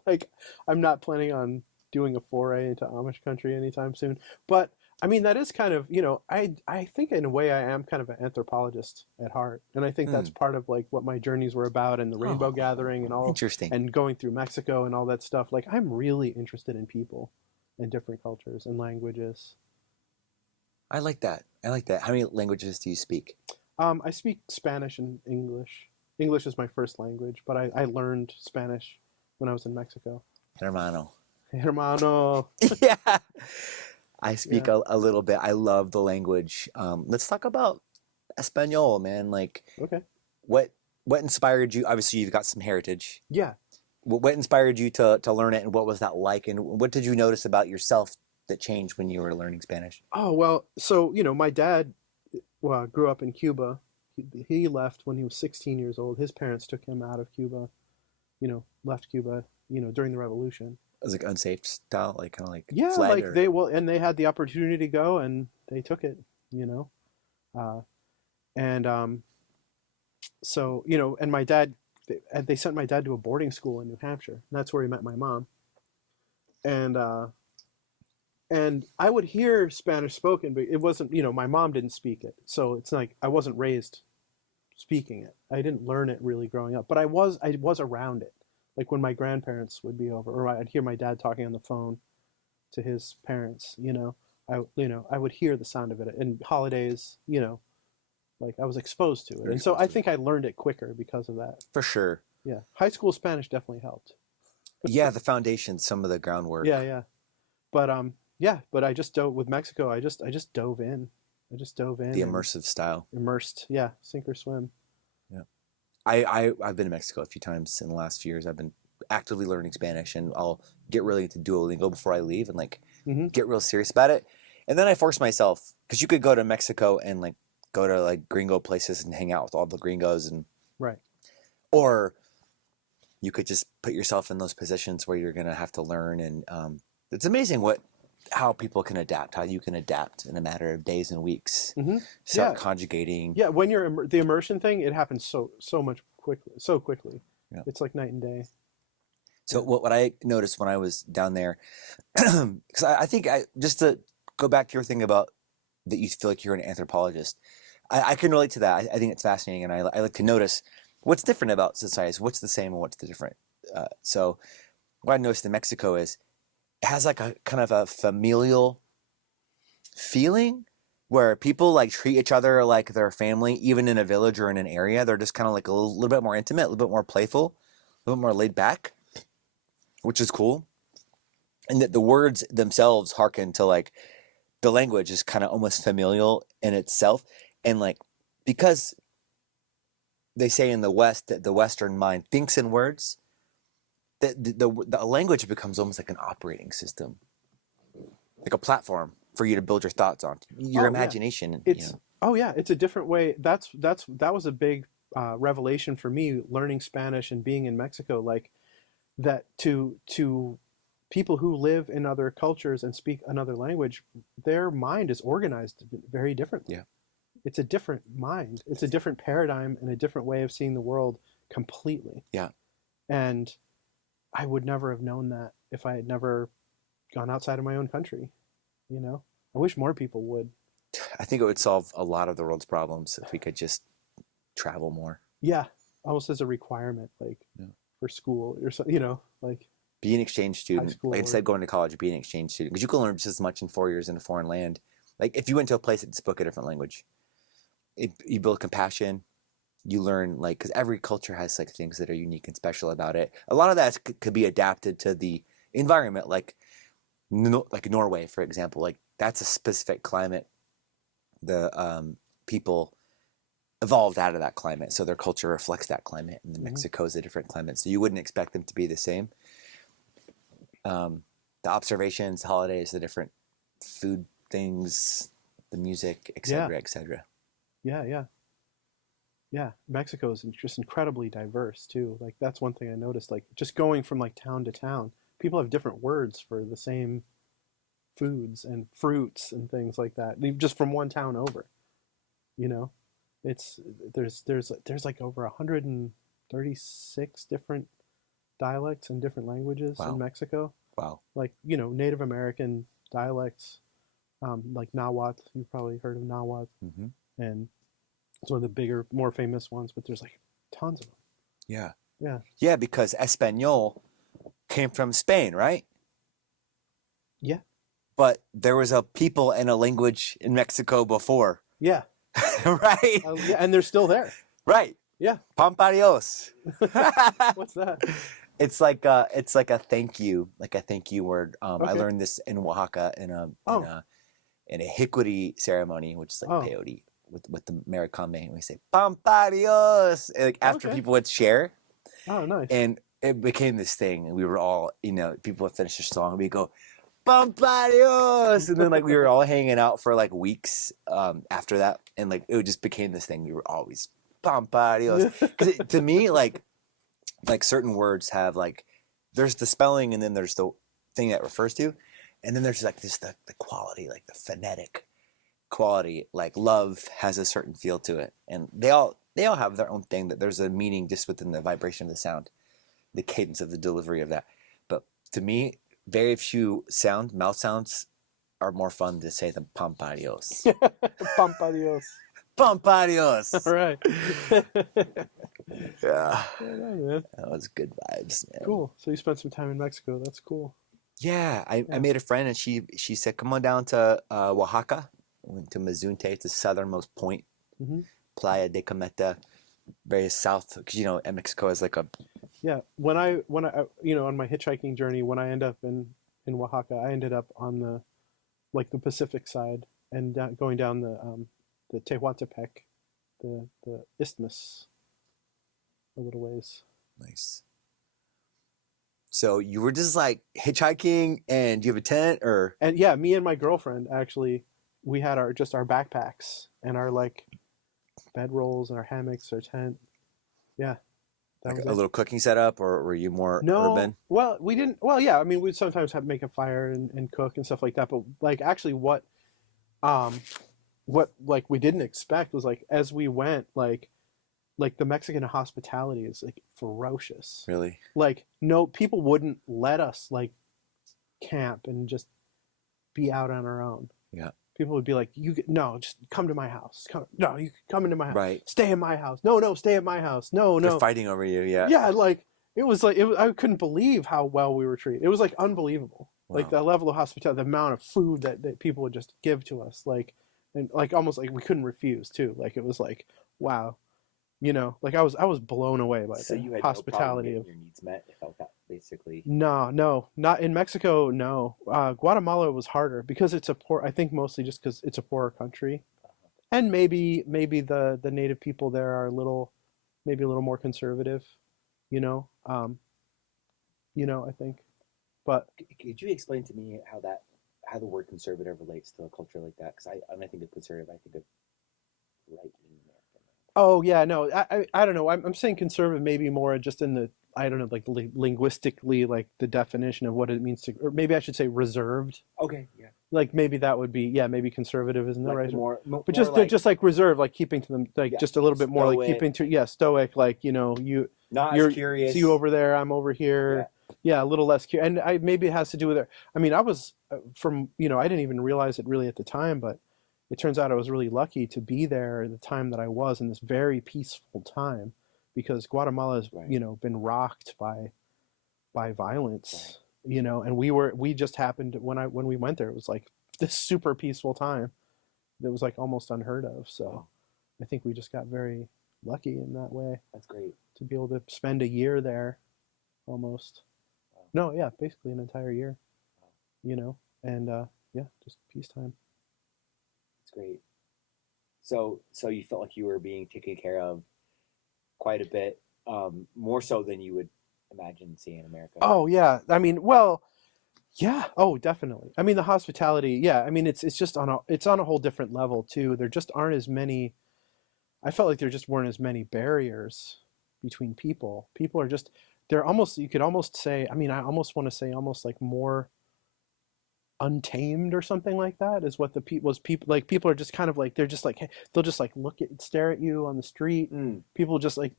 Like, I'm not planning on doing a foray into Amish country anytime soon. But, I mean, that is kind of, I think in a way I am kind of an anthropologist at heart. And I think that's part of, like, what my journeys were about, and the Rainbow Gathering and all. Interesting. And going through Mexico and all that stuff. Like, I'm really interested in people and different cultures and languages. I like that. How many languages do you speak? I speak Spanish and English. English is my first language, but I learned Spanish when I was in Mexico. Hermano. Yeah. I speak a little bit. I love the language. Let's talk about Espanol, man. Like, okay. What inspired you? Obviously, you've got some heritage. Yeah. What inspired you to learn it, and what was that like? And what did you notice about yourself that changed when you were learning Spanish? Oh, well, so, my dad grew up in Cuba. He left when he was 16 years old. His parents took him out of Cuba, left Cuba, during the revolution. It was like unsafe style, like kind of like yeah, fled, like and they had the opportunity to go, and they took it, so, and my dad, they sent my dad to a boarding school in New Hampshire. And that's where he met my mom. And I would hear Spanish spoken, but it wasn't, my mom didn't speak it. So it's like I wasn't raised speaking it. I didn't learn it really growing up, but I was around it. Like when my grandparents would be over, or I'd hear my dad talking on the phone to his parents, I would hear the sound of it. And holidays, like I was exposed to it. And so I think I learned it quicker because of that. For sure. Yeah. High school Spanish definitely helped. Yeah, the foundation, some of the groundwork. Yeah. But I just dove with Mexico. I just dove in. The immersive style. Immersed. Yeah. Sink or swim. Yeah. I've been to Mexico a few times in the last few years. I've been actively learning Spanish, and I'll get really into Duolingo before I leave and get real serious about it. And then I forced myself, because you could go to Mexico and like go to like gringo places and hang out with all the gringos, and Right. or you could just put yourself in those positions where you're going to have to learn. And it's amazing how people can adapt, how you can adapt in a matter of days and weeks. Mm-hmm. Start conjugating. Yeah, when you're the immersion thing, it happens so much quickly. Yeah. It's like night and day. So what I noticed when I was down there, because I think just to go back to your thing about that you feel like you're an anthropologist, I can relate to that. I think it's fascinating, and I like to notice what's different about societies, what's the same and what's the different. So what I noticed in Mexico is it has like a kind of a familial feeling where people like treat each other like their family, even in a village or in an area. They're just kind of like a little bit more intimate, a little bit more playful, a little bit more laid back, which is cool. And that the words themselves harken to like the language is kind of almost familial in itself. And like, because they say in the West that the Western mind thinks in words, that the language becomes almost like an operating system, like a platform for you to build your thoughts on, your imagination. It's it's a different way. That was a big revelation for me, learning Spanish and being in Mexico. Like that to people who live in other cultures and speak another language, their mind is organized very differently. Yeah. It's a different mind. It's a different paradigm and a different way of seeing the world completely. Yeah. And I would never have known that if I had never gone outside of my own country. You know, I wish more people would. I think it would solve a lot of the world's problems if we could just travel more. Yeah, almost as a requirement, like for school or so. You know, like be an exchange student. Like instead of going to college, be an exchange student, because you can learn just as much in 4 years in a foreign land. Like if you went to a place that spoke a different language, you build compassion. You learn, like, because every culture has like things that are unique and special about it. A lot of that could be adapted to the environment, like Norway, for example. Like that's a specific climate. The people evolved out of that climate, so their culture reflects that climate. And Mexico is a different climate, so you wouldn't expect them to be the same. The observations, the holidays, the different food things, the music, etc., etc. Yeah, Mexico is just incredibly diverse too. Like that's one thing I noticed. Like just going from like town to town, people have different words for the same foods and fruits and things like that. Just from one town over, you know, there's like over 136 different dialects and different languages in Mexico. Wow. Like, you know, Native American dialects, like Nahuatl. You've probably heard of Nahuatl. Mm-hmm. And it's one of the bigger, more famous ones, but there's like tons of them. Yeah. Yeah. Yeah, because Espanol came from Spain, right? Yeah. But there was a people and a language in Mexico before. Yeah. Right? Yeah, and they're still there. Right. Yeah. Pamparios. What's that? It's like a thank you word. I learned this in Oaxaca in a hiquity ceremony, which is like peyote with the Maricame. We say Pamparios, like after people would share. Oh, nice. And it became this thing, and we were all, people would finish a song, and we go Pamparios, and then like we were all hanging out for like weeks after that, and like it just became this thing. We were always Pamparios, because to me, like certain words have like, there's the spelling, and then there's the thing that refers to, and then there's like this the quality, like the phonetic quality. Like love has a certain feel to it, and they all have their own thing, that there's a meaning just within the vibration of the sound, the cadence of the delivery of that. But to me, very few mouth sounds are more fun to say than Pamparios. Pamparios. Pamparios. All right. Yeah. Man. That was good vibes, man. Cool. So you spent some time in Mexico. That's cool. Yeah. I made a friend, and she said, come on down to Oaxaca. I went to Mazunte. It's the southernmost point. Mm-hmm. Playa de Cometa, very south, because Mexico is like a... Yeah, when I on my hitchhiking journey, when I end up in Oaxaca, I ended up on the Pacific side, and going down the Tehuantepec, the isthmus, a little ways. Nice. So you were just like hitchhiking, and do you have a tent or? And yeah, me and my girlfriend actually, we had our backpacks and our like bedrolls and our hammocks, our tent. Yeah, that Like was a it. little cooking setup, or were you more No, urban? well, we didn't. Well, yeah, I mean, we'd sometimes have make a fire and cook and stuff like that. But like, actually, um, what like we didn't expect was like as we went, like the Mexican hospitality is like ferocious. Really? Like, no, people wouldn't let us like camp and just be out on our own. Yeah. People would be like, no, just come to my house. No, you come into my house. Right. Stay in my house. No, stay at my house. No, They're no. fighting over you. Yeah. Yeah, like it was like I couldn't believe how well we were treated. It was like unbelievable. Wow. Like the level of hospitality, the amount of food that people would just give to us, like and like almost like we couldn't refuse too. Like it was like, wow, like I was blown away by So the you had hospitality no of. problem getting your needs met. It felt that basically. No, not in Mexico. No, Guatemala was harder because it's a poor. I think mostly just because it's a poorer country, and maybe the native people there are maybe a little more conservative, you know. I think, but Could you explain to me how the word conservative relates to a culture like that? Because when I think of conservative, I think of right wing American. oh yeah, no, I don't know. I'm saying conservative maybe more just in the I don't know like linguistically like the definition of what it means to, or maybe I should say reserved. Okay, yeah. Like maybe that would be maybe conservative isn't the Like right term. more, But more just like, just like reserved, like keeping to them, like Yeah, just a little bit more, like stoic. keeping to stoic, like not you're as curious. see you over there, I'm over here. Yeah, a little less curious, and maybe it has to do with it. I mean, I was from I didn't even realize it really at the time, but it turns out I was really lucky to be there at the time that I was in this very peaceful time, because Guatemala has Right. been rocked by violence, and we just happened when we went there, it was like this super peaceful time that was like almost unheard of. So Wow. I think we just got very lucky in that way That's great. to be able to spend a year there almost. Wow. No, yeah, basically an entire year, and yeah, just peacetime. That's great. So you felt like you were being taken care of quite a bit, more so than you would imagine seeing in America. Oh yeah, I mean, well, yeah, oh definitely. I mean, the hospitality, yeah, I mean, it's just it's on a whole different level too. There just aren't as many. I felt like there just weren't as many barriers between people. People are just they're almost you could almost say. I mean, I almost want to say almost like more untamed or something like that is what the people like people are just kind of like they're just like hey, they'll just like stare at you on the street. People just like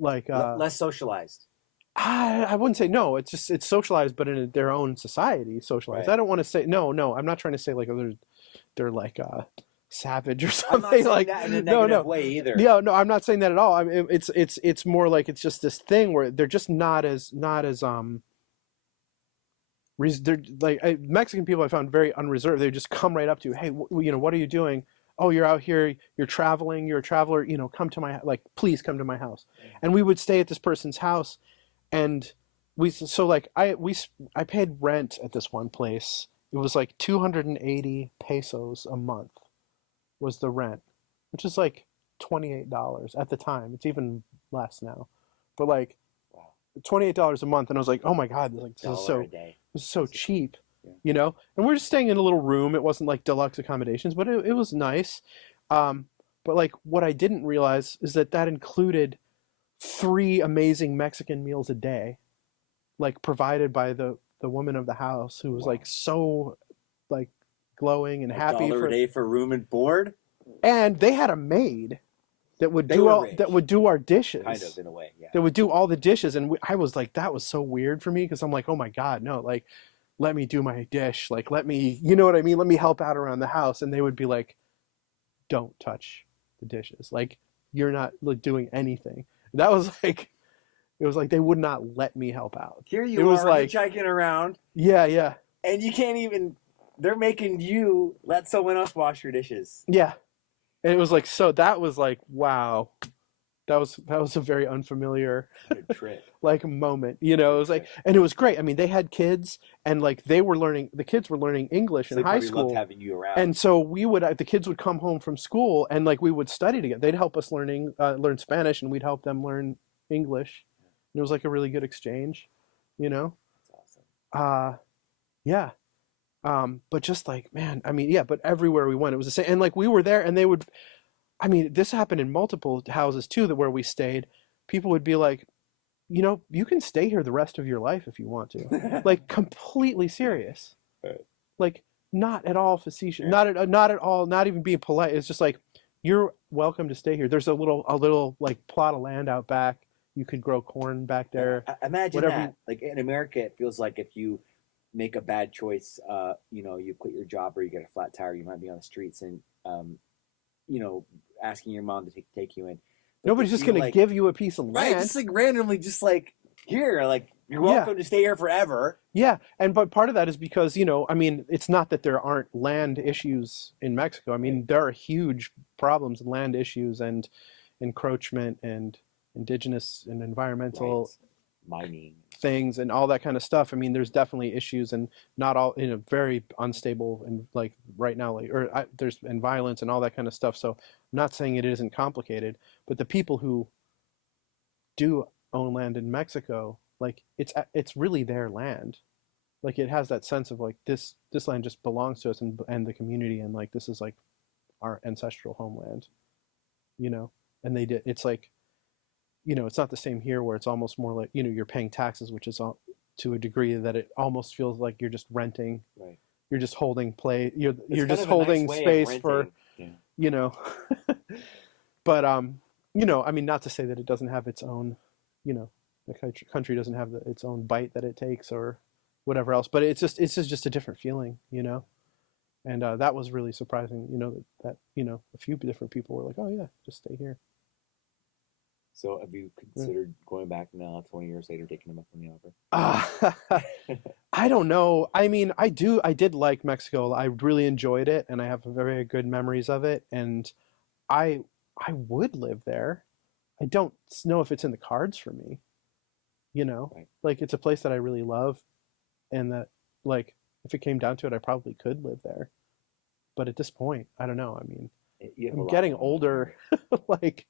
like Less socialized. I wouldn't say no. It's just it's socialized, but in their own society, socialized. Right. I don't want to say no. I'm not trying to say like they're like savage or I'm not something saying like that in a no negative way either. Yeah, no, I'm not saying that at all. I mean, it's more like it's just this thing where they're just not as they're like Mexican people I found very unreserved. They just come right up to you. Hey, what are you doing? Oh, you're out here. You're traveling. You're a traveler. Come to my please come to my house. And we would stay at this person's house, and I paid rent at this one place. It was like 280 pesos a month was the rent, which is like $28 at the time. It's even less now, but like Wow. $28 a month, and I was like, oh my god, like this is $1 a day. this is so cheap, Yeah. And we're just staying in a little room. It wasn't like deluxe accommodations, but it was nice. But like what I didn't realize is that included 3 amazing Mexican meals a day, like provided by the woman of the house, who was Wow. like so like glowing and happy $1 a day for room and board. and they had a maid that would They do were rich. our dishes. Kind of in a way, yeah. That would do all the dishes, and I was like, that was so weird for me because I'm like, oh my god, no, like, let me do my dish, like, let me, you know what I mean? Let me help out around the house, and they would be like, don't touch the dishes, like, you're not like doing anything. That was like, it was like they would not let me help out. Here It you was are like- hitchhiking around, Yeah, and you can't even. They're making you let someone else wash your dishes. yeah, and it was like so. That was like wow, that was a very unfamiliar What a trip. like moment, it was like, and it was great. I mean, they had kids, and like the kids were learning English So in they high probably loved school, having you around. and so the kids would come home from school, and like we would study together. They'd help us learn Spanish, and we'd help them learn English. And it was like a really good exchange, you know? That's awesome. Yeah. But just like, man, I mean, yeah, but everywhere we went, it was the same. And like we were there and they would, I mean, this happened in multiple houses too, that where we stayed, people would be like, you know, you can stay here the rest of your life if you want to. Like completely serious. Right. Like not at all facetious, Yeah. not at all, not even being polite. It's just like, you're welcome to stay here. There's a little like plot of land out back. You could grow corn back there. Imagine whatever that. Like in America, it feels like if you make a bad choice, you know, you quit your job or you get a flat tire, you might be on the streets and, you know, asking your mom to take you in. But Nobody's just going to give you a piece of land. Right, just like randomly, just like, here, like, you're welcome to stay here forever. Yeah, but part of that is because, you know, I mean, it's not that there aren't land issues in Mexico. I mean, there are huge problems and land issues and encroachment and indigenous and environmental mining things and all that kind of stuff. I mean, there's definitely issues, and not all in a very unstable and like right now, like there's and violence and all that kind of stuff. So I'm not saying it isn't complicated, but the people who do own land in Mexico, like it's really their land. Like it has that sense of like this land just belongs to us and the community, and like this is like our ancestral homeland, you know. And they did. It's like, you know, it's not the same here where it's almost more like, you know, you're paying taxes, which is all, to a degree that it almost feels like you're just renting. Right. You're just holding you're just holding space for, you know. But you know, I mean, not to say that it doesn't have its own, you know, the country doesn't have its own bite that it takes or whatever else, but it's just a different feeling, you know. And that was really surprising, you know, that you know, a few different people were like, oh yeah, just stay here. So have you considered going back now, 20 years later, taking them up on the offer? I don't know. I mean, I did like Mexico. I really enjoyed it, and I have very good memories of it. And I would live there. I don't know if it's in the cards for me. You know, right. Like it's a place that I really love, and that like if it came down to it, I probably could live there. But at this point, I don't know. I mean, I'm getting older. Like,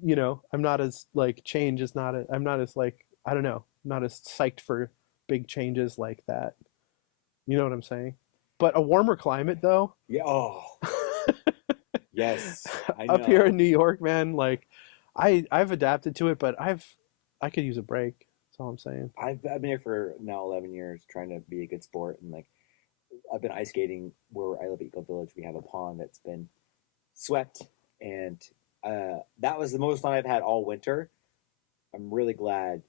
you know, I'm not as like change is not. I'm not as like, I don't know, not as psyched for big changes like that. You know what I'm saying? But a warmer climate though. Yeah. Oh. Yes. I know. Up here in New York, man, like I've adapted to it, but I could use a break. That's all I'm saying. I've been here for now 11 years trying to be a good sport, and like I've been ice skating where I live at Eagle Village. We have a pond that's been swept, and that was the most fun I've had all winter. I'm really glad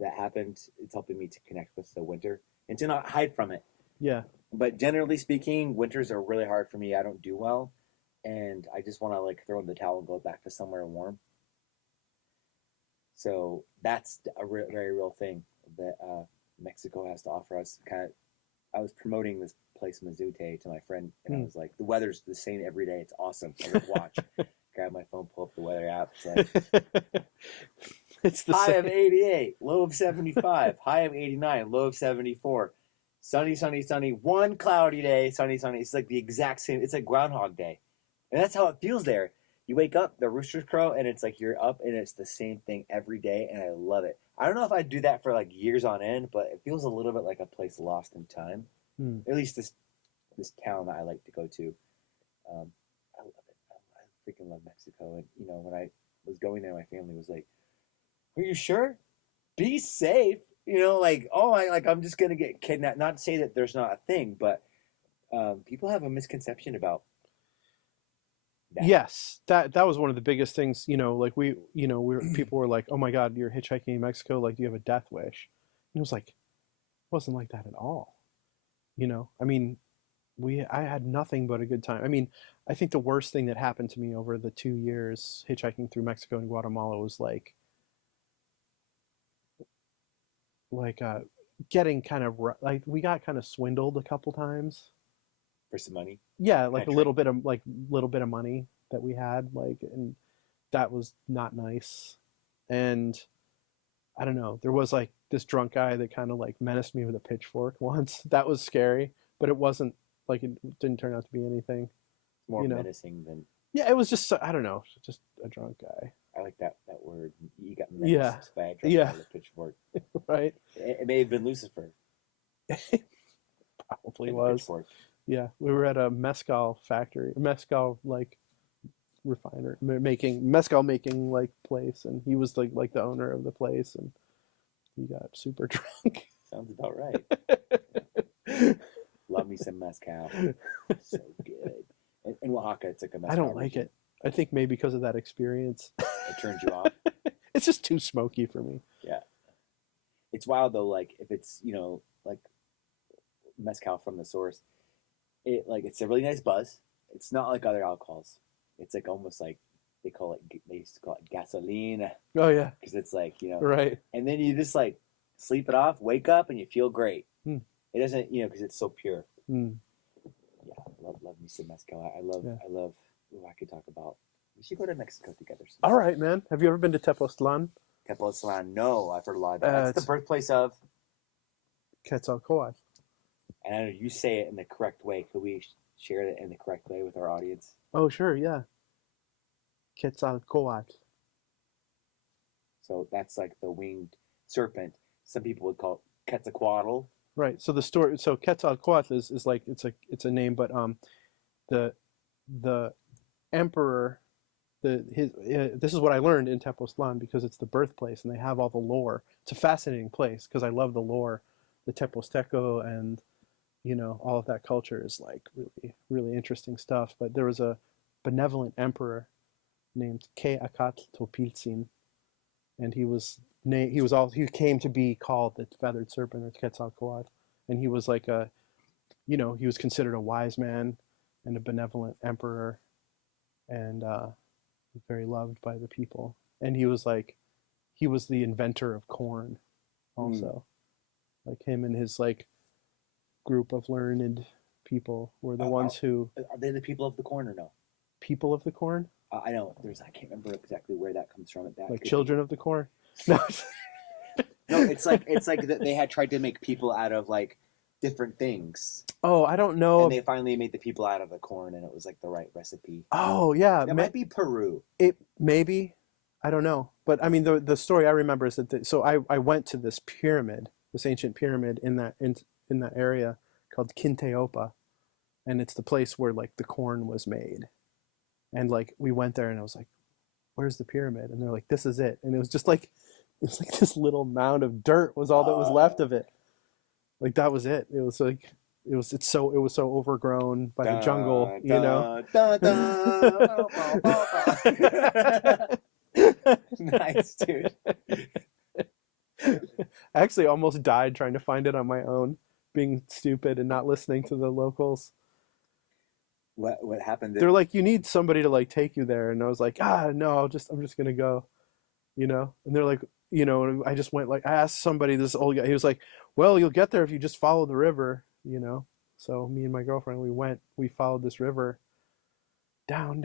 that happened. It's helping me to connect with the winter and to not hide from it. Yeah. But generally speaking, winters are really hard for me. I don't do well, and I just want to like throw in the towel and go back to somewhere warm. So that's a very real thing that Mexico has to offer us. I was promoting this place Mazute to my friend, and I was like, the weather's the same every day. It's awesome. I would watch. Grab my phone, pull up the weather app. It's like, it's the high same. of 88, low of 75, high of 89, low of 74. Sunny, sunny, sunny. One cloudy day, sunny, sunny. It's like the exact same. It's like Groundhog Day. And that's how it feels there. You wake up, the roosters crow, and it's like you're up, and it's the same thing every day, and I love it. I don't know if I'd do that for like years on end, but it feels a little bit like a place lost in time. At least this town that I like to go to. I love it. I freaking love Mexico. And, you know, when I was going there, my family was like, are you sure? Be safe. You know, like, I'm just going to get kidnapped. Not to say that there's not a thing, but people have a misconception about that. Yes, that was one of the biggest things, you know, like people were like, oh my God, you're hitchhiking in Mexico, like, do you have a death wish? And it was like, it wasn't like that at all. You know, I mean, I had nothing but a good time. I mean, I think the worst thing that happened to me over the 2 years hitchhiking through Mexico and Guatemala was like getting kind of like we got kind of swindled a couple times for some money. Yeah, like a little bit of money that we had, like, and that was not nice. And I don't know, there was like this drunk guy that kind of like menaced me with a pitchfork once. That was scary, but it wasn't like, it didn't turn out to be anything. More you know? Menacing than. Yeah, it was just, I don't know, just a drunk guy. I like that word. You got menaced by a drunk guy with a pitchfork. Right. It may have been Lucifer. Probably was. Pitchfork. Yeah, we were at a mezcal factory, mezcal like refiner, mezcal making like place, and he was like the owner of the place, and he got super drunk. Sounds about right. Love me some mezcal. So good. In Oaxaca, it's like a mezcal. I don't like it. I think maybe because of that experience. It turns you off. It's just too smoky for me. Yeah. It's wild though, like if it's, like mezcal from the source, it's a really nice buzz. It's not like other alcohols. It's like almost like they used to call it gasoline. Oh yeah. Because it's like, Right. And then you just like sleep it off, wake up, and you feel great. Hmm. It doesn't, because it's so pure. Hmm. Yeah, love me some mezcal. I love. I could talk about. We should go to Mexico together. All right, man. Have you ever been to Tepoztlan? Tepoztlan, no, I've heard a lot about it. That's the birthplace of Quetzalcoatl. And I know you say it in the correct way. Could we share it in the correct way with our audience? Oh, sure, yeah. Quetzalcoatl. So that's like the winged serpent. Some people would call it Quetzalcoatl. Right. So the story. So Quetzalcoatl is like it's a name, but the emperor. This is what I learned in Tepoztlan because it's the birthplace and they have all the lore. It's a fascinating place because I love the lore, the Teposteco and all of that culture is like really really interesting stuff. But there was a benevolent emperor named Quetzalcoatl Topiltzin, and he came to be called the feathered serpent or Quetzalcoatl, and he was like he was considered a wise man and a benevolent emperor, and very loved by the people. And he was the inventor of corn also. Like him and his like group of learned people were the ones who. Are they the people of the corn or no? People of the corn? I know I can't remember exactly where that comes from. Like children of the corn? No. No, it's like they had tried to make people out of like different things. Oh, I don't know. And they finally made the people out of the corn, and it was like the right recipe. Oh yeah, that might be Peru. It maybe, I don't know. But I mean, the story I remember is that so I went to this pyramid, this ancient pyramid in that area called Quinteopa, and it's the place where like the corn was made, and like we went there, and I was like, "Where's the pyramid?" And they're like, "This is it," and it was like this little mound of dirt was all that was left of it. Like that was it. It was like it was so overgrown by the jungle, Nice, dude. I actually almost died trying to find it on my own, being stupid and not listening to the locals. What happened? They're like, you need somebody to like take you there, and I was like, no, I'm just gonna go, And they're like, I just went I asked somebody, this old guy, he was like, well, you'll get there if you just follow the river, So me and my girlfriend, we followed this river down.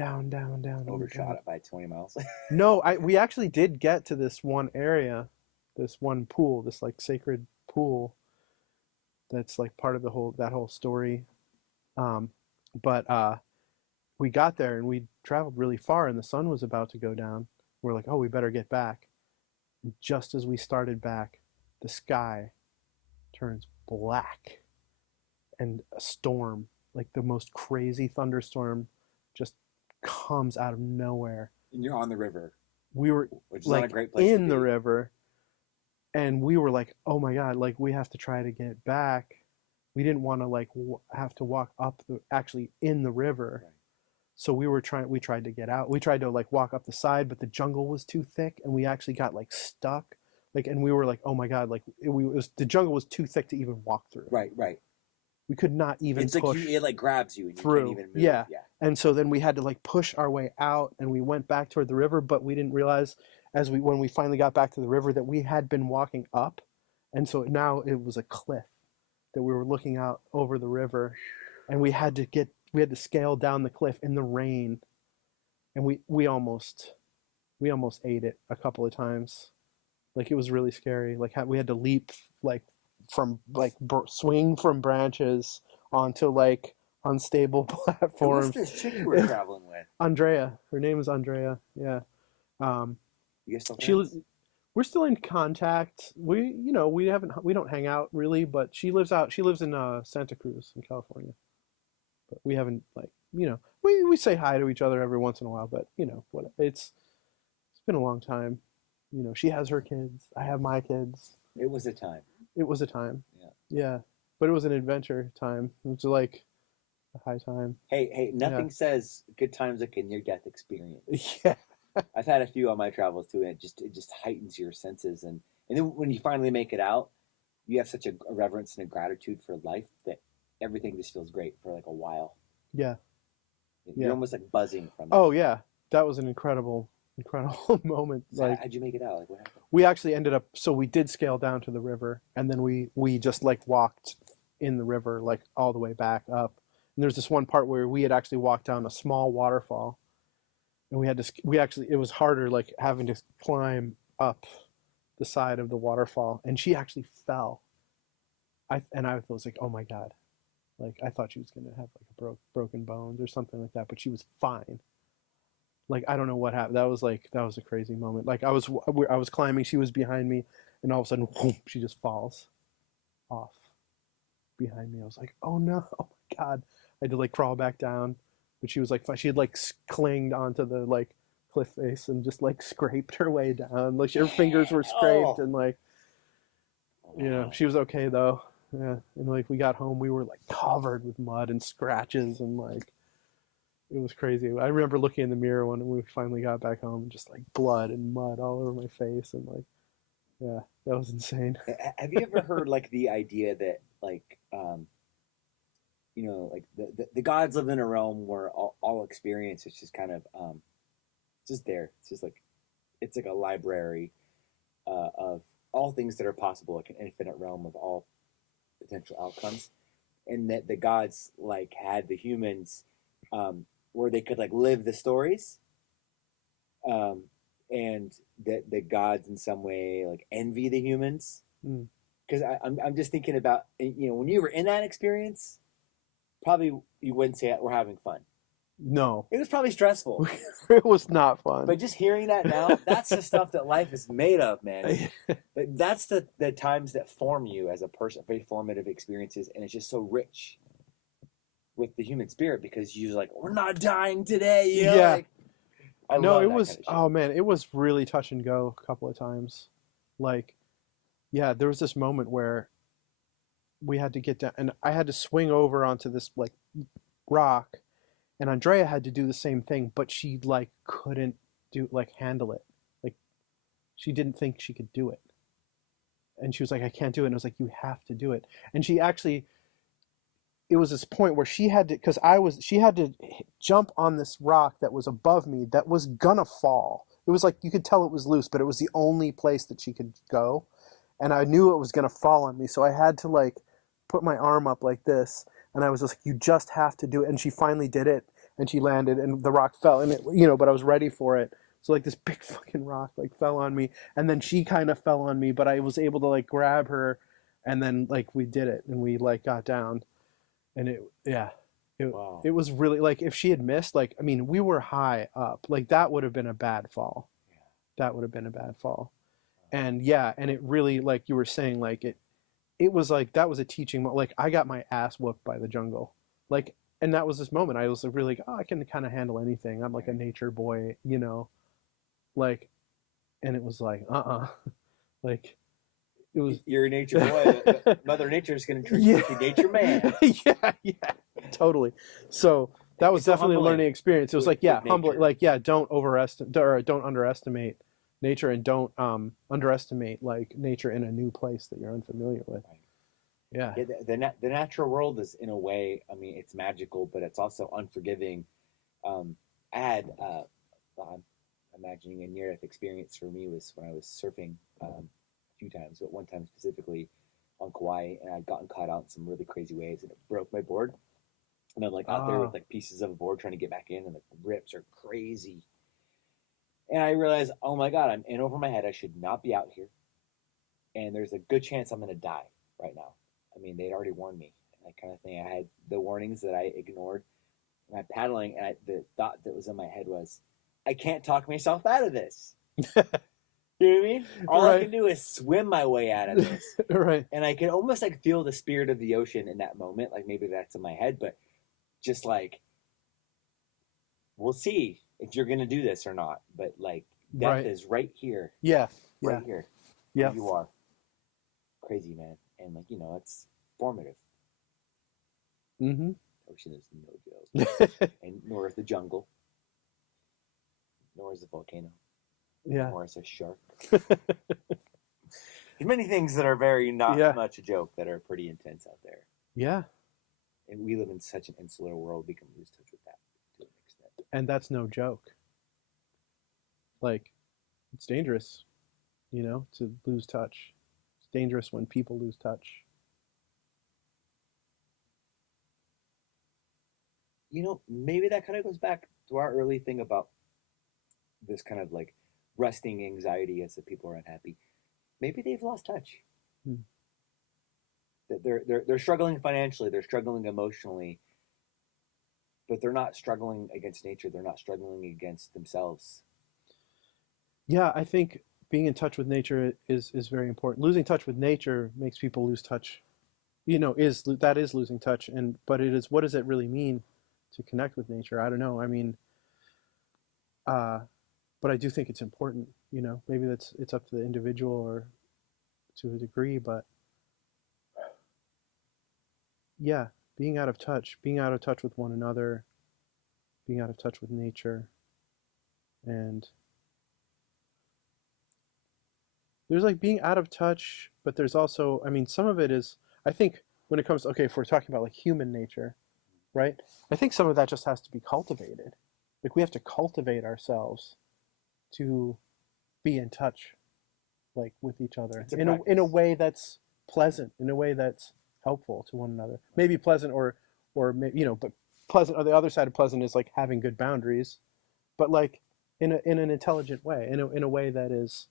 Overshot it by 20 miles. No, we actually did get to this one area, this one pool, this like sacred pool that's like part of that whole story. But we got there and we traveled really far and the sun was about to go down. We're like, oh, we better get back. And just as we started back, the sky turns black and a storm, like the most crazy thunderstorm, just comes out of nowhere. And you're on the river. We were which is like not a great place in to the be. river, and we were like, oh my God, like we have to try to get back. We didn't want to like have to walk up actually in the river. Right. So we tried to get out. We tried to like walk up the side, but the jungle was too thick and we actually got like stuck. Like, and we were like, oh my God, like the jungle was too thick to even walk through. Right. We could not even it's push like it like grabs you and you through. can't even move. Yeah. And so then we had to like push our way out and we went back toward the river, but we didn't realize when we finally got back to the river that we had been walking up. And so now it was a cliff that we were looking out over the river, and we had to scale down the cliff in the rain, and we almost ate it a couple of times. Like it was really scary. Like we had to leap swing from branches onto like unstable platforms. Who's this chick you were traveling with? Andrea. Her name is Andrea. Yeah. You guys still She friends? we're still in contact. We don't hang out really, but she lives in Santa Cruz in California. But we haven't we say hi to each other every once in a while, but what it's been a long time. She has her kids, I have my kids. It was a time. It was a time. Yeah. Yeah. But it was an adventure time. It was like a high time. Hey, nothing says good times like a near-death experience. Yeah. I've had a few on my travels too, and it just heightens your senses, and then when you finally make it out, you have such a reverence and a gratitude for life that everything just feels great for like a while. Yeah. You're Yeah. almost like buzzing from it. Oh yeah. That was an incredible moment. So Like, how'd you make it out? Like, what happened? we actually ended up, so we did scale down to the river, and then we just like walked in the river like all the way back up. And there's this one part where we had actually walked down a small waterfall, and it was harder, like having to climb up the side of the waterfall, and she actually fell. I was like, oh my God, like I thought she was gonna have like a broken bones or something like that, but she was fine. Like, I don't know what happened. That was a crazy moment. Like, I was climbing, she was behind me, and all of a sudden, whoom, she just falls off behind me. I was like, oh no, oh my God. I had to like crawl back down, but she was like, she had like clinged onto the like cliff face and just like scraped her way down. Like her fingers were scraped, and like, she was okay though. Yeah. And like we got home, we were like covered with mud and scratches, and like it was crazy. I remember looking in the mirror when we finally got back home, and just like blood and mud all over my face, and like, yeah, that was insane. Have you ever heard like the idea that like like the gods live in a realm where all experience is just kind of just there. It's just like it's like a library of all things that are possible, like an infinite realm of all potential outcomes, and that the gods like had the humans where they could like live the stories, and that the gods in some way like envy the humans. Because I'm just thinking about when you were in that experience, probably you wouldn't say we're having fun. No, it was probably stressful. It was not fun. But just hearing that now, that's the stuff that life is made of, man. That's the times that form you as a person, very formative experiences, and it's just so rich with the human spirit because you're like, we're not dying today. Yeah. Like, it was, oh man, it was really touch and go a couple of times. Like, yeah, there was this moment where we had to get down, and I had to swing over onto this like rock, and Andrea had to do the same thing, but she like couldn't handle it. Like, she didn't think she could do it, and she was like, I can't do it. And I was like, you have to do it. And she actually, it was this point where she had to jump on this rock that was above me that was gonna fall. It was like, you could tell it was loose, but it was the only place that she could go. And I knew it was gonna fall on me. So I had to like put my arm up like this. And I was just like, you just have to do it. And she finally did it, and she landed, and the rock fell, and it, but I was ready for it. So like this big fucking rock like fell on me, and then she kind of fell on me, but I was able to like grab her, and then like we did it, and we like got down. And it was really like, if she had missed, like, I mean, we were high up, like that would have been a bad fall. That would have been a bad fall. And and it really, like you were saying, like it was like, that was a teaching moment. Like, I got my ass whooped by the jungle. Like, and that was this moment. I was really like, oh, I can kind of handle anything. I'm like a nature boy, like, and it was like, like, it was, you're a nature boy. Mother Nature is going to treat you like a nature man. yeah, totally. So that was definitely a learning experience. It was like, humble, like, don't underestimate nature, and don't underestimate like nature in a new place that you're unfamiliar with. Right. Yeah. The natural world is, in a way, I mean, it's magical, but it's also unforgiving. I had, I'm imagining a near-death experience for me was when I was surfing a few times, but one time specifically on Kauai, and I'd gotten caught out in some really crazy waves, and it broke my board. And I'm like out there with like pieces of a board trying to get back in, and the rips are crazy. And I realized, oh my God, I'm in over my head. I should not be out here. And there's a good chance I'm going to die right now. I mean, they'd already warned me, that kind of thing. I had the warnings that I ignored. And I'm paddling, and the thought that was in my head was, I can't talk myself out of this. You know what I mean? All I Right. can do is swim my way out of this. Right. And I can almost like feel the spirit of the ocean in that moment. Like maybe that's in my head, but just like, we'll see if you're going to do this or not. But like, death Right. is right here. Yeah. Right here. Yeah. Where you are. Crazy, man. And like, it's formative. Mm-hmm. Ocean is no joke. And nor is the jungle. Nor is the volcano. Yeah. Nor is a shark. There's many things that are very not much a joke that are pretty intense out there. Yeah. And we live in such an insular world, we can lose touch with that to an extent. And that's no joke. Like, it's dangerous, to lose touch. It's dangerous when people lose touch. Maybe that kind of goes back to our early thing about this kind of like resting anxiety as the people are unhappy. Maybe they've lost touch. They're struggling financially, they're struggling emotionally, but they're not struggling against nature. They're not struggling against themselves. Yeah, I think being in touch with nature is very important. Losing touch with nature makes people lose touch. That is losing touch, but it is, what does it really mean to connect with nature? I don't know. I mean, but I do think it's important. Maybe it's up to the individual or to a degree, but yeah, being out of touch with one another, being out of touch with nature, and there's like being out of touch, but there's also, I mean, some of it is, I think when it comes to, okay, if we're talking about like human nature, right? I think some of that just has to be cultivated. Like we have to cultivate ourselves to be in touch, like with each other in a way that's pleasant, in a way that's helpful to one another. Maybe pleasant or but pleasant, or the other side of pleasant is like having good boundaries, but like in an intelligent way, in a way that is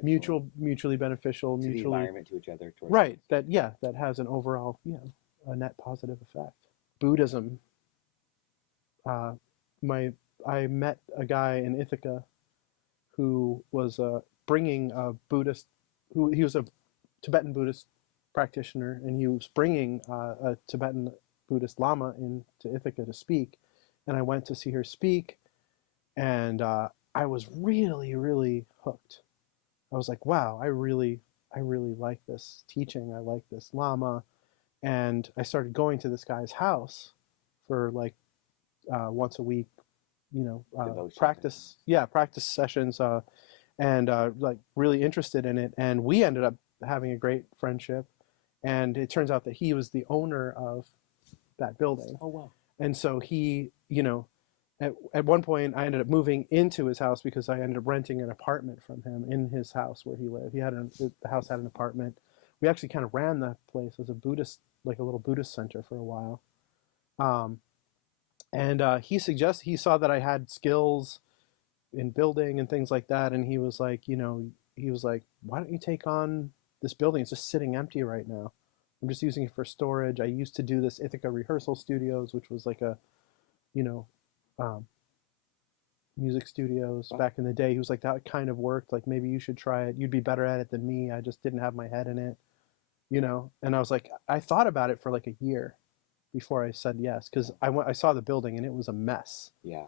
mutually beneficial, to the environment, to each other, to right. That has an overall a net positive effect. Buddhism. I met a guy in Ithaca who was bringing a Buddhist, he was a Tibetan Buddhist practitioner, and he was bringing a Tibetan Buddhist Lama into Ithaca to speak, and I went to see her speak, and I was really, really hooked. I was like, wow, I really like this teaching. I like this Lama, and I started going to this guy's house for like once a week, practice sessions, and like really interested in it. And we ended up having a great friendship. And it turns out that he was the owner of that building. Oh, wow. And so he, at one point I ended up moving into his house because I ended up renting an apartment from him in his house where he lived. The house had an apartment. We actually kind of ran the place as a Buddhist, like a little Buddhist center for a while. And he saw that I had skills in building and things like that. And he was like, why don't you take on this building? It's just sitting empty right now. I'm just using it for storage. I used to do this Ithaca Rehearsal Studios, which was like a, music studios back in the day. He was like, that kind of worked. Like, maybe you should try it. You'd be better at it than me. I just didn't have my head in it, And I was like, I thought about it for like a year before I said yes, because I saw the building and it was a mess. Yeah.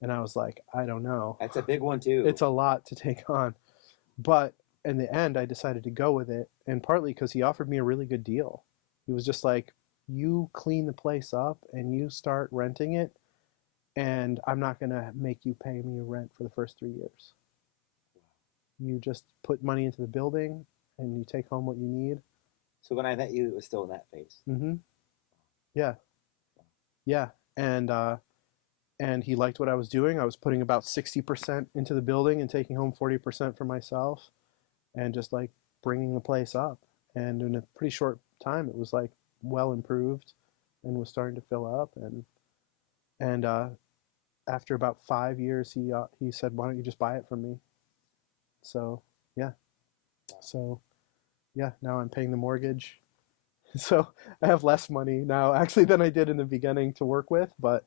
And I was like, I don't know. That's a big one too. It's a lot to take on. But in the end, I decided to go with it. And partly because he offered me a really good deal. He was just like, you clean the place up and you start renting it, and I'm not going to make you pay me rent for the first 3 years. You just put money into the building and you take home what you need. So when I met you, it was still in that phase. Mm-hmm. Yeah. Yeah. And he liked what I was doing. I was putting about 60% into the building and taking home 40% for myself, and just like bringing the place up. And in a pretty short time, it was like well improved and was starting to fill up. And after about 5 years, he said, why don't you just buy it from me? So, yeah. So, yeah, now I'm paying the mortgage. So I have less money now actually than I did in the beginning to work with, but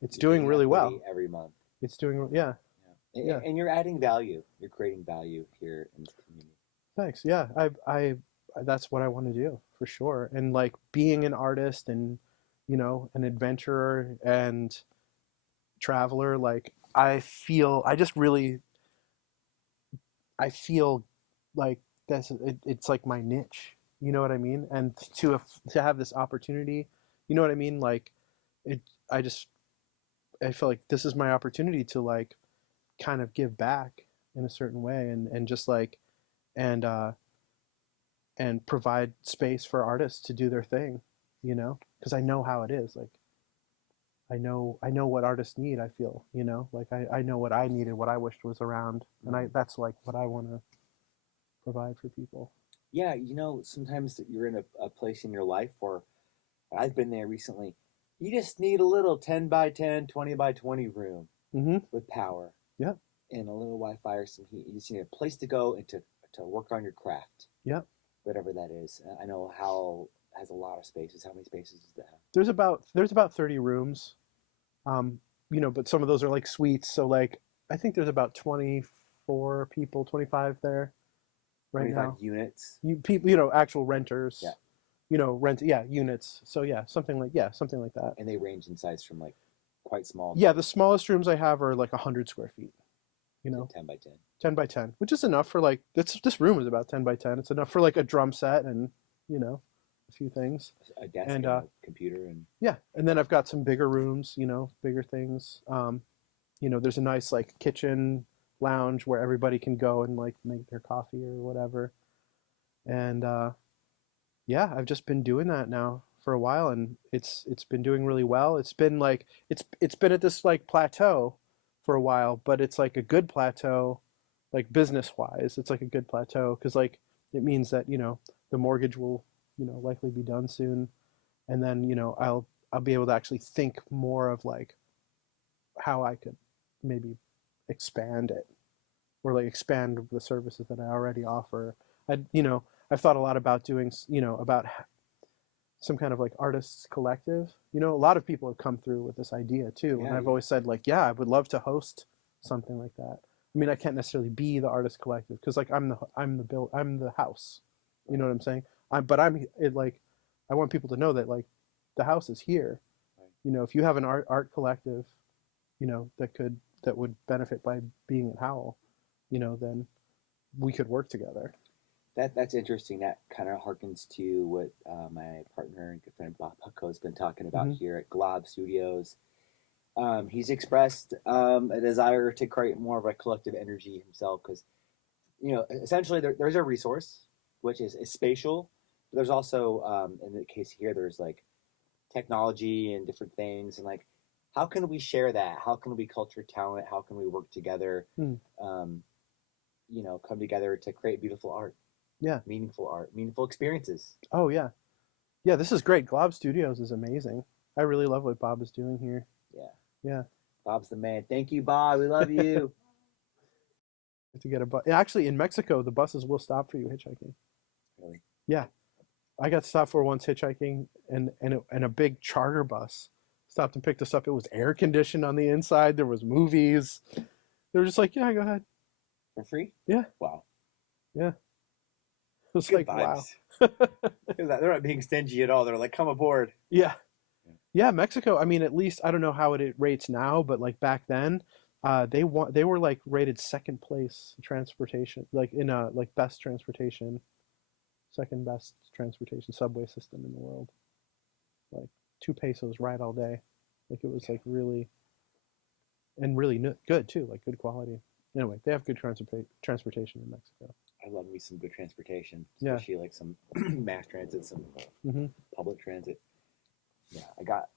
it's doing really well every month. It's doing, yeah. Yeah. And you're adding value. You're creating value here in this community. Thanks. Yeah, I that's what I want to do for sure. And like being an artist and, you know, an adventurer and traveler, like I just really, I feel like it's like my niche. You know what I mean? And to have this opportunity, you know what I mean? Like it, I just, I feel like this is my opportunity to like kind of give back in a certain way and just like, and, and provide space for artists to do their thing, you know, because I know how it is. Like I know what artists need. I feel, you know, like I know what I needed, what I wished was around, and that's like what I want to provide for people. Yeah, sometimes you're in a place in your life where I've been there recently. You just need a little 10 by 10, 20 by 20 room Mm-hmm. with power. Yeah. And a little Wi-Fi or some heat. You just need a place to go and to work on your craft. Yeah. Whatever that is. I know Howell has a lot of spaces. How many spaces does that have? There's about 30 rooms, you know, but some of those are like suites. So like I think there's about 24 people, 25 there right 25 now. units. People, you know, actual renters. Yeah. You know, units. So yeah, something like that. And they range in size from like quite small. Yeah, the smallest rooms I have are like 100 square feet. You know, 10 by 10. 10 by 10, which is enough for like this room is about 10 by 10. It's enough for like a drum set and, you know, a few things. A desk and a computer and yeah, and then I've got some bigger rooms, you know, bigger things. You know, there's a nice like kitchen lounge where everybody can go and like make their coffee or whatever. And yeah, I've just been doing that now for a while, and it's been doing really well. It's been like it's been at this like plateau for a while, but it's like a good plateau, like business wise. It's like a good plateau because like it means that, you know, the mortgage will, you know, likely be done soon, and then, you know, I'll be able to actually think more of like how I could maybe expand it or like expand the services that I already offer. You know, I've thought a lot about doing, you know, about some kind of like artists collective. You know, a lot of people have come through with this idea too, and I've always said like, yeah, I would love to host something like that. I mean, I can't necessarily be the artist collective because like I'm the house. You know what I'm saying? Like, I want people to know that like the house is here. You know, if you have an art collective, you know, that would benefit by being at Howl, you know, then we could work together. That's interesting. That kind of harkens to what my partner and good friend Bob Hucko has been talking about here at Glob Studios. He's expressed a desire to create more of a collective energy himself because, you know, essentially there's a resource, which is spatial. But there's also, in the case here, there's like technology and different things. And like, how can we share that? How can we culture talent? How can we work together, you know, come together to create beautiful art? Yeah. Meaningful experiences. Oh, yeah. Yeah, this is great. Glob Studios is amazing. I really love what Bob is doing here. Yeah. Yeah. Bob's the man. Thank you, Bob. We love you. To get a bus. Actually, in Mexico, the buses will stop for you hitchhiking. Really? Yeah. I got stopped for once hitchhiking, and a big charter bus stopped and picked us up. It was air conditioned on the inside. There was movies. They were just like, yeah, go ahead. For free? Yeah. Wow. Yeah. It was Good like, vibes. wow. They're not being stingy at all. They're like, come aboard. Yeah. Yeah, Mexico, I mean, at least, I don't know how it rates now, but like back then, they were like rated second place transportation, like in a like best transportation, second best transportation subway system in the world. Like 2 pesos ride all day. Like it was like really, and really good too, like good quality. Anyway, they have good transportation in Mexico. I love me some good transportation, Yeah. especially like some mass transit, some public transit. Yeah,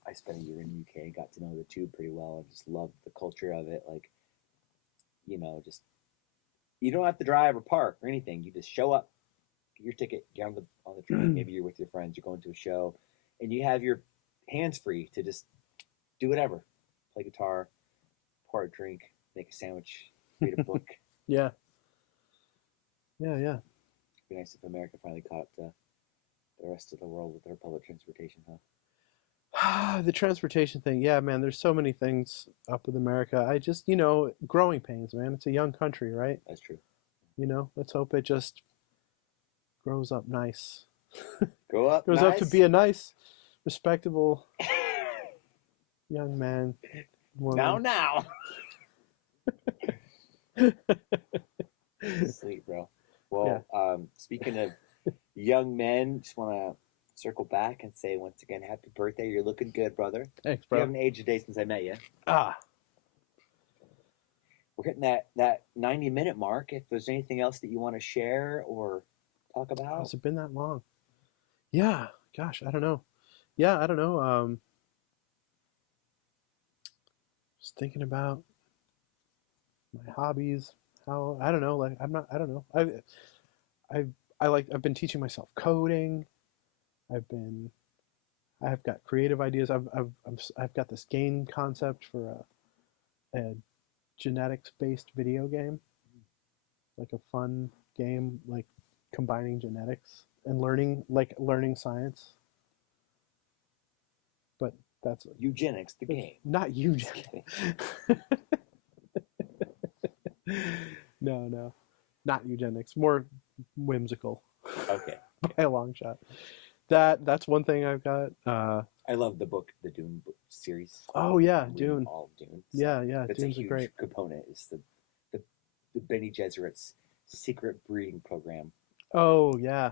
I spent a year in the UK, got to know the tube pretty well. I just loved the culture of it. Like, you know, just you don't have to drive or park or anything. You just show up, get your ticket, get on the train. Maybe you're with your friends, you're going to a show, and you have your hands free to just do whatever. Play guitar, pour a drink, make a sandwich, read a book. Yeah. Yeah, yeah. It'd be nice if America finally caught up to the rest of the world with their public transportation, huh? The transportation thing, yeah, man. There's so many things up with America. I just, growing pains, man. It's a young country, right? That's true. Let's hope it just grows up nice. Grow up Grows up to nice. be a nice, respectable young man. Woman. Now. Sweet, bro. Well, speaking of young men, just want to circle back and say once again, happy birthday. You're looking good, brother. Thanks, You bro. haven't aged a day since I met you. Ah, We're hitting that 90-minute mark. If there's anything else that you want to share or talk about. has it been that long? Yeah, gosh, I don't know. Yeah, I don't know. Just thinking about my hobbies. How I don't know. Like I'm not. I don't know. I've been teaching myself coding. I've got creative ideas. I've got this game concept for a genetics-based video game, like a fun game, like combining genetics and learning science. But that's Eugenics, the game. not eugenics. No, not eugenics. More whimsical. Okay. By a long shot. That's one thing I've got. I love the Dune book series. Oh yeah, I'm reading Dune. all of Dune. Yeah, That's Dunes a are huge great. component. Is the Bene Gesserit's secret breeding program. Oh yeah,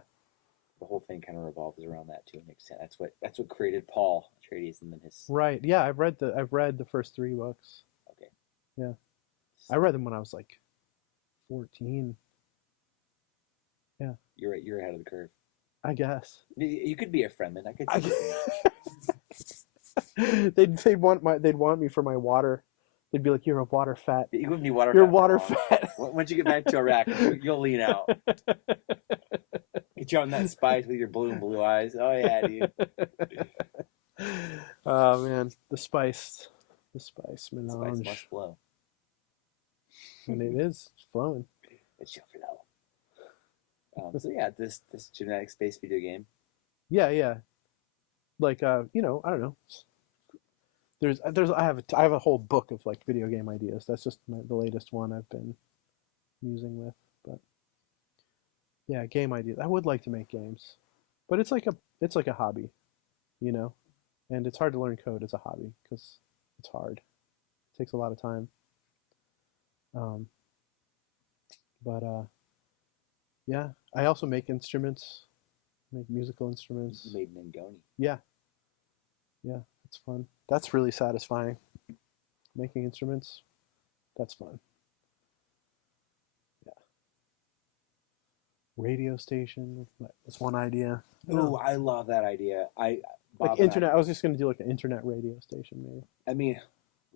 The whole thing kind of revolves around that to an extent. That's what created Paul Atreides and then his. right. Yeah, I've read the first 3 books. Okay. Yeah, I read them when I was like 14. Yeah, You're ahead of the curve. I guess. You could be a Fremen. I could. I see guess. They'd want me for my water. They'd be like, "You're a water fat. You wouldn't be water. You're fat water for long. fat." Once you get back to Iraq, you'll lean out. Get you on that spice with your blue eyes. Oh yeah, dude. Oh man, the spice Spice melange, must flow. and it is flowing. It shall flow. So yeah, this genetics-based video game. Yeah. Like I don't know. I have a whole book of like video game ideas. That's just the latest one I've been musing with. But yeah, game ideas. I would like to make games, but it's like a hobby, and it's hard to learn code as a hobby because it's hard. It takes a lot of time. But yeah, I also make instruments, make musical instruments. Made in Ngoni. Yeah, it's fun. That's really satisfying. Making instruments, that's fun. Yeah. Radio station, that's one idea. Oh, I love that idea. Bob Like internet. I was just gonna do like an internet radio station, maybe. I mean,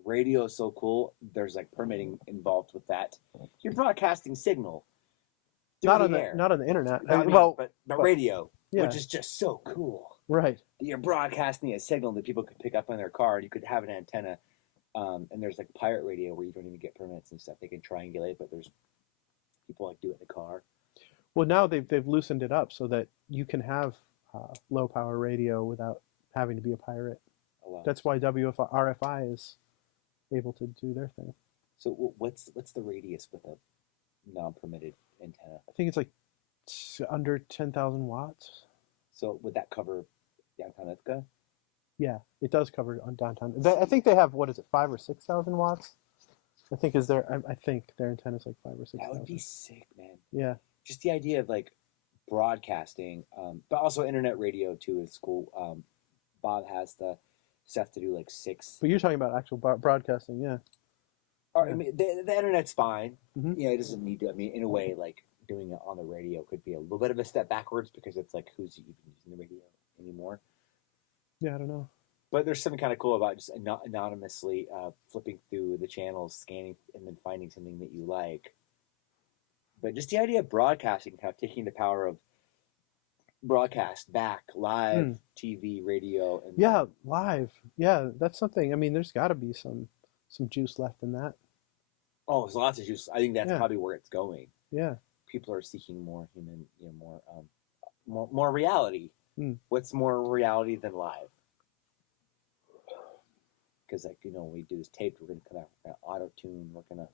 radio is so cool. There's like permitting involved with that. You're broadcasting signal. Not on the internet. But radio, yeah. which is just so cool. Right. You're broadcasting a signal that people could pick up on their car, and you could have an antenna. And there's like pirate radio where you don't even get permits and stuff. They can triangulate, but there's people like do it in the car. Well, now they've loosened it up so that you can have low power radio without having to be a pirate. Oh, wow. That's why RFI is able to do their thing. So what's the radius with a non-permitted antenna? I think it's like under 10,000 watts. So would that cover downtown Ithaca? Yeah, it does cover on downtown. I think they have, what is it, 5,000 or 6,000 watts? I think I think their antenna is like 5,000 or 6,000. That would be sick, man. Yeah. Just the idea of like broadcasting, but also internet radio too is cool. Bob has the stuff to do like 6. But you're talking about actual broadcasting, yeah. Or, I mean, the internet's fine. Mhm. Yeah, it doesn't need to. I mean, in a way, like doing it on the radio could be a little bit of a step backwards because it's like who's even using the radio anymore. Yeah, I don't know. But there's something kind of cool about just anonymously flipping through the channels, scanning, and then finding something that you like. But just the idea of broadcasting, kind of taking the power of broadcast back, live, TV, radio. And yeah, live. Yeah, that's something. I mean, there's got to be some juice left in that. Oh, there's lots of juice. I think that's Yeah. probably where it's going. Yeah. People are seeking more human, more reality. Mm. What's more reality than live? because like when we do this tape, we're gonna come out, we're gonna auto tune, we're gonna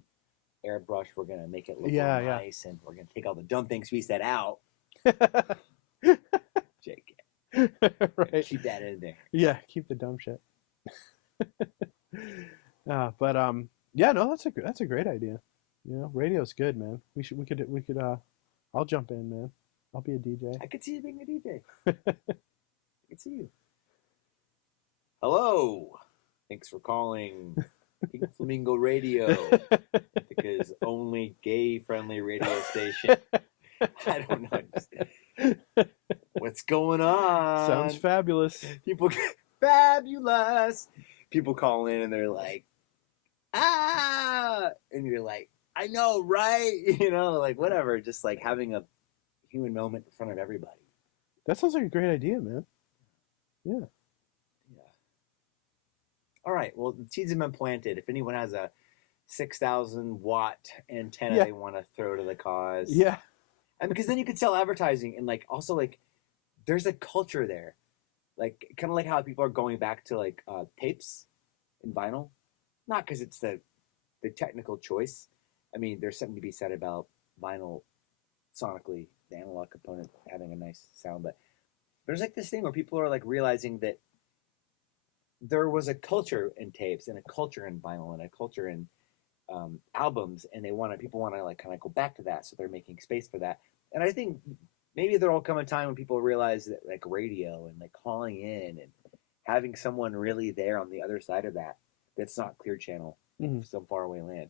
airbrush, we're gonna make it look Yeah, real yeah. nice, and we're gonna take all the dumb things we said out. Jake, Right. keep that in there. Yeah, keep the dumb shit. But yeah, no, that's a great idea. Radio's good, man. We could I'll jump in, man. I'll be a DJ. I could see you being a DJ. I could see you. Hello. Thanks for calling Pink Flamingo Radio, because only gay-friendly radio station. I don't know. What's going on? Sounds fabulous. People, fabulous. People call in and they're like, ah, and you're like, I know, right? Like whatever. Just like having a human moment in front of everybody. That sounds like a great idea, man. Yeah. All right. Well, the seeds have been planted. If anyone has a 6,000 watt antenna they want to throw to the cause, Yeah. and because then you could sell advertising, and like also like there's a culture there, like kind of like how people are going back to like tapes and vinyl, not because it's the technical choice. I mean, there's something to be said about vinyl sonically, the analog component having a nice sound, but there's like this thing where people are like realizing that there was a culture in tapes and a culture in vinyl and a culture in albums, and people want to like kind of go back to that, so they're making space for that. And I think maybe there'll come a time when people realize that like radio and like calling in and having someone really there on the other side of that's not Clear Channel, some faraway land,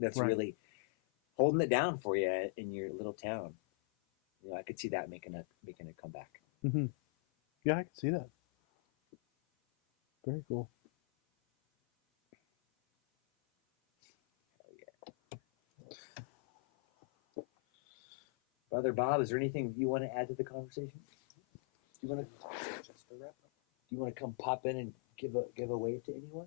that's really holding it down for you in your little town. I could see that making a comeback. Mm-hmm. Yeah, I can see that. Very cool. Brother Bob, is there anything you want to add to the conversation? Do you want to come pop in and give a wave to anyone?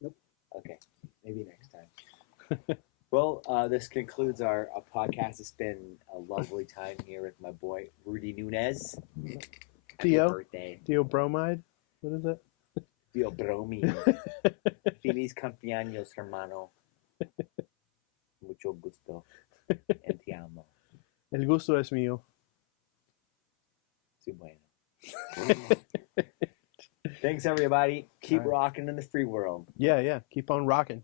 Nope. Okay, maybe next time. Well, this concludes our podcast. It's been a lovely time here with my boy Rudy Nunez. Theo. Birthday. Theo Bromide. What is it? Theo Bromi. Feliz cumpleaños, hermano. Mucho gusto. And te amo. El gusto es mío. Su bueno. Thanks, everybody. Keep rocking in the free world. Yeah. Keep on rocking.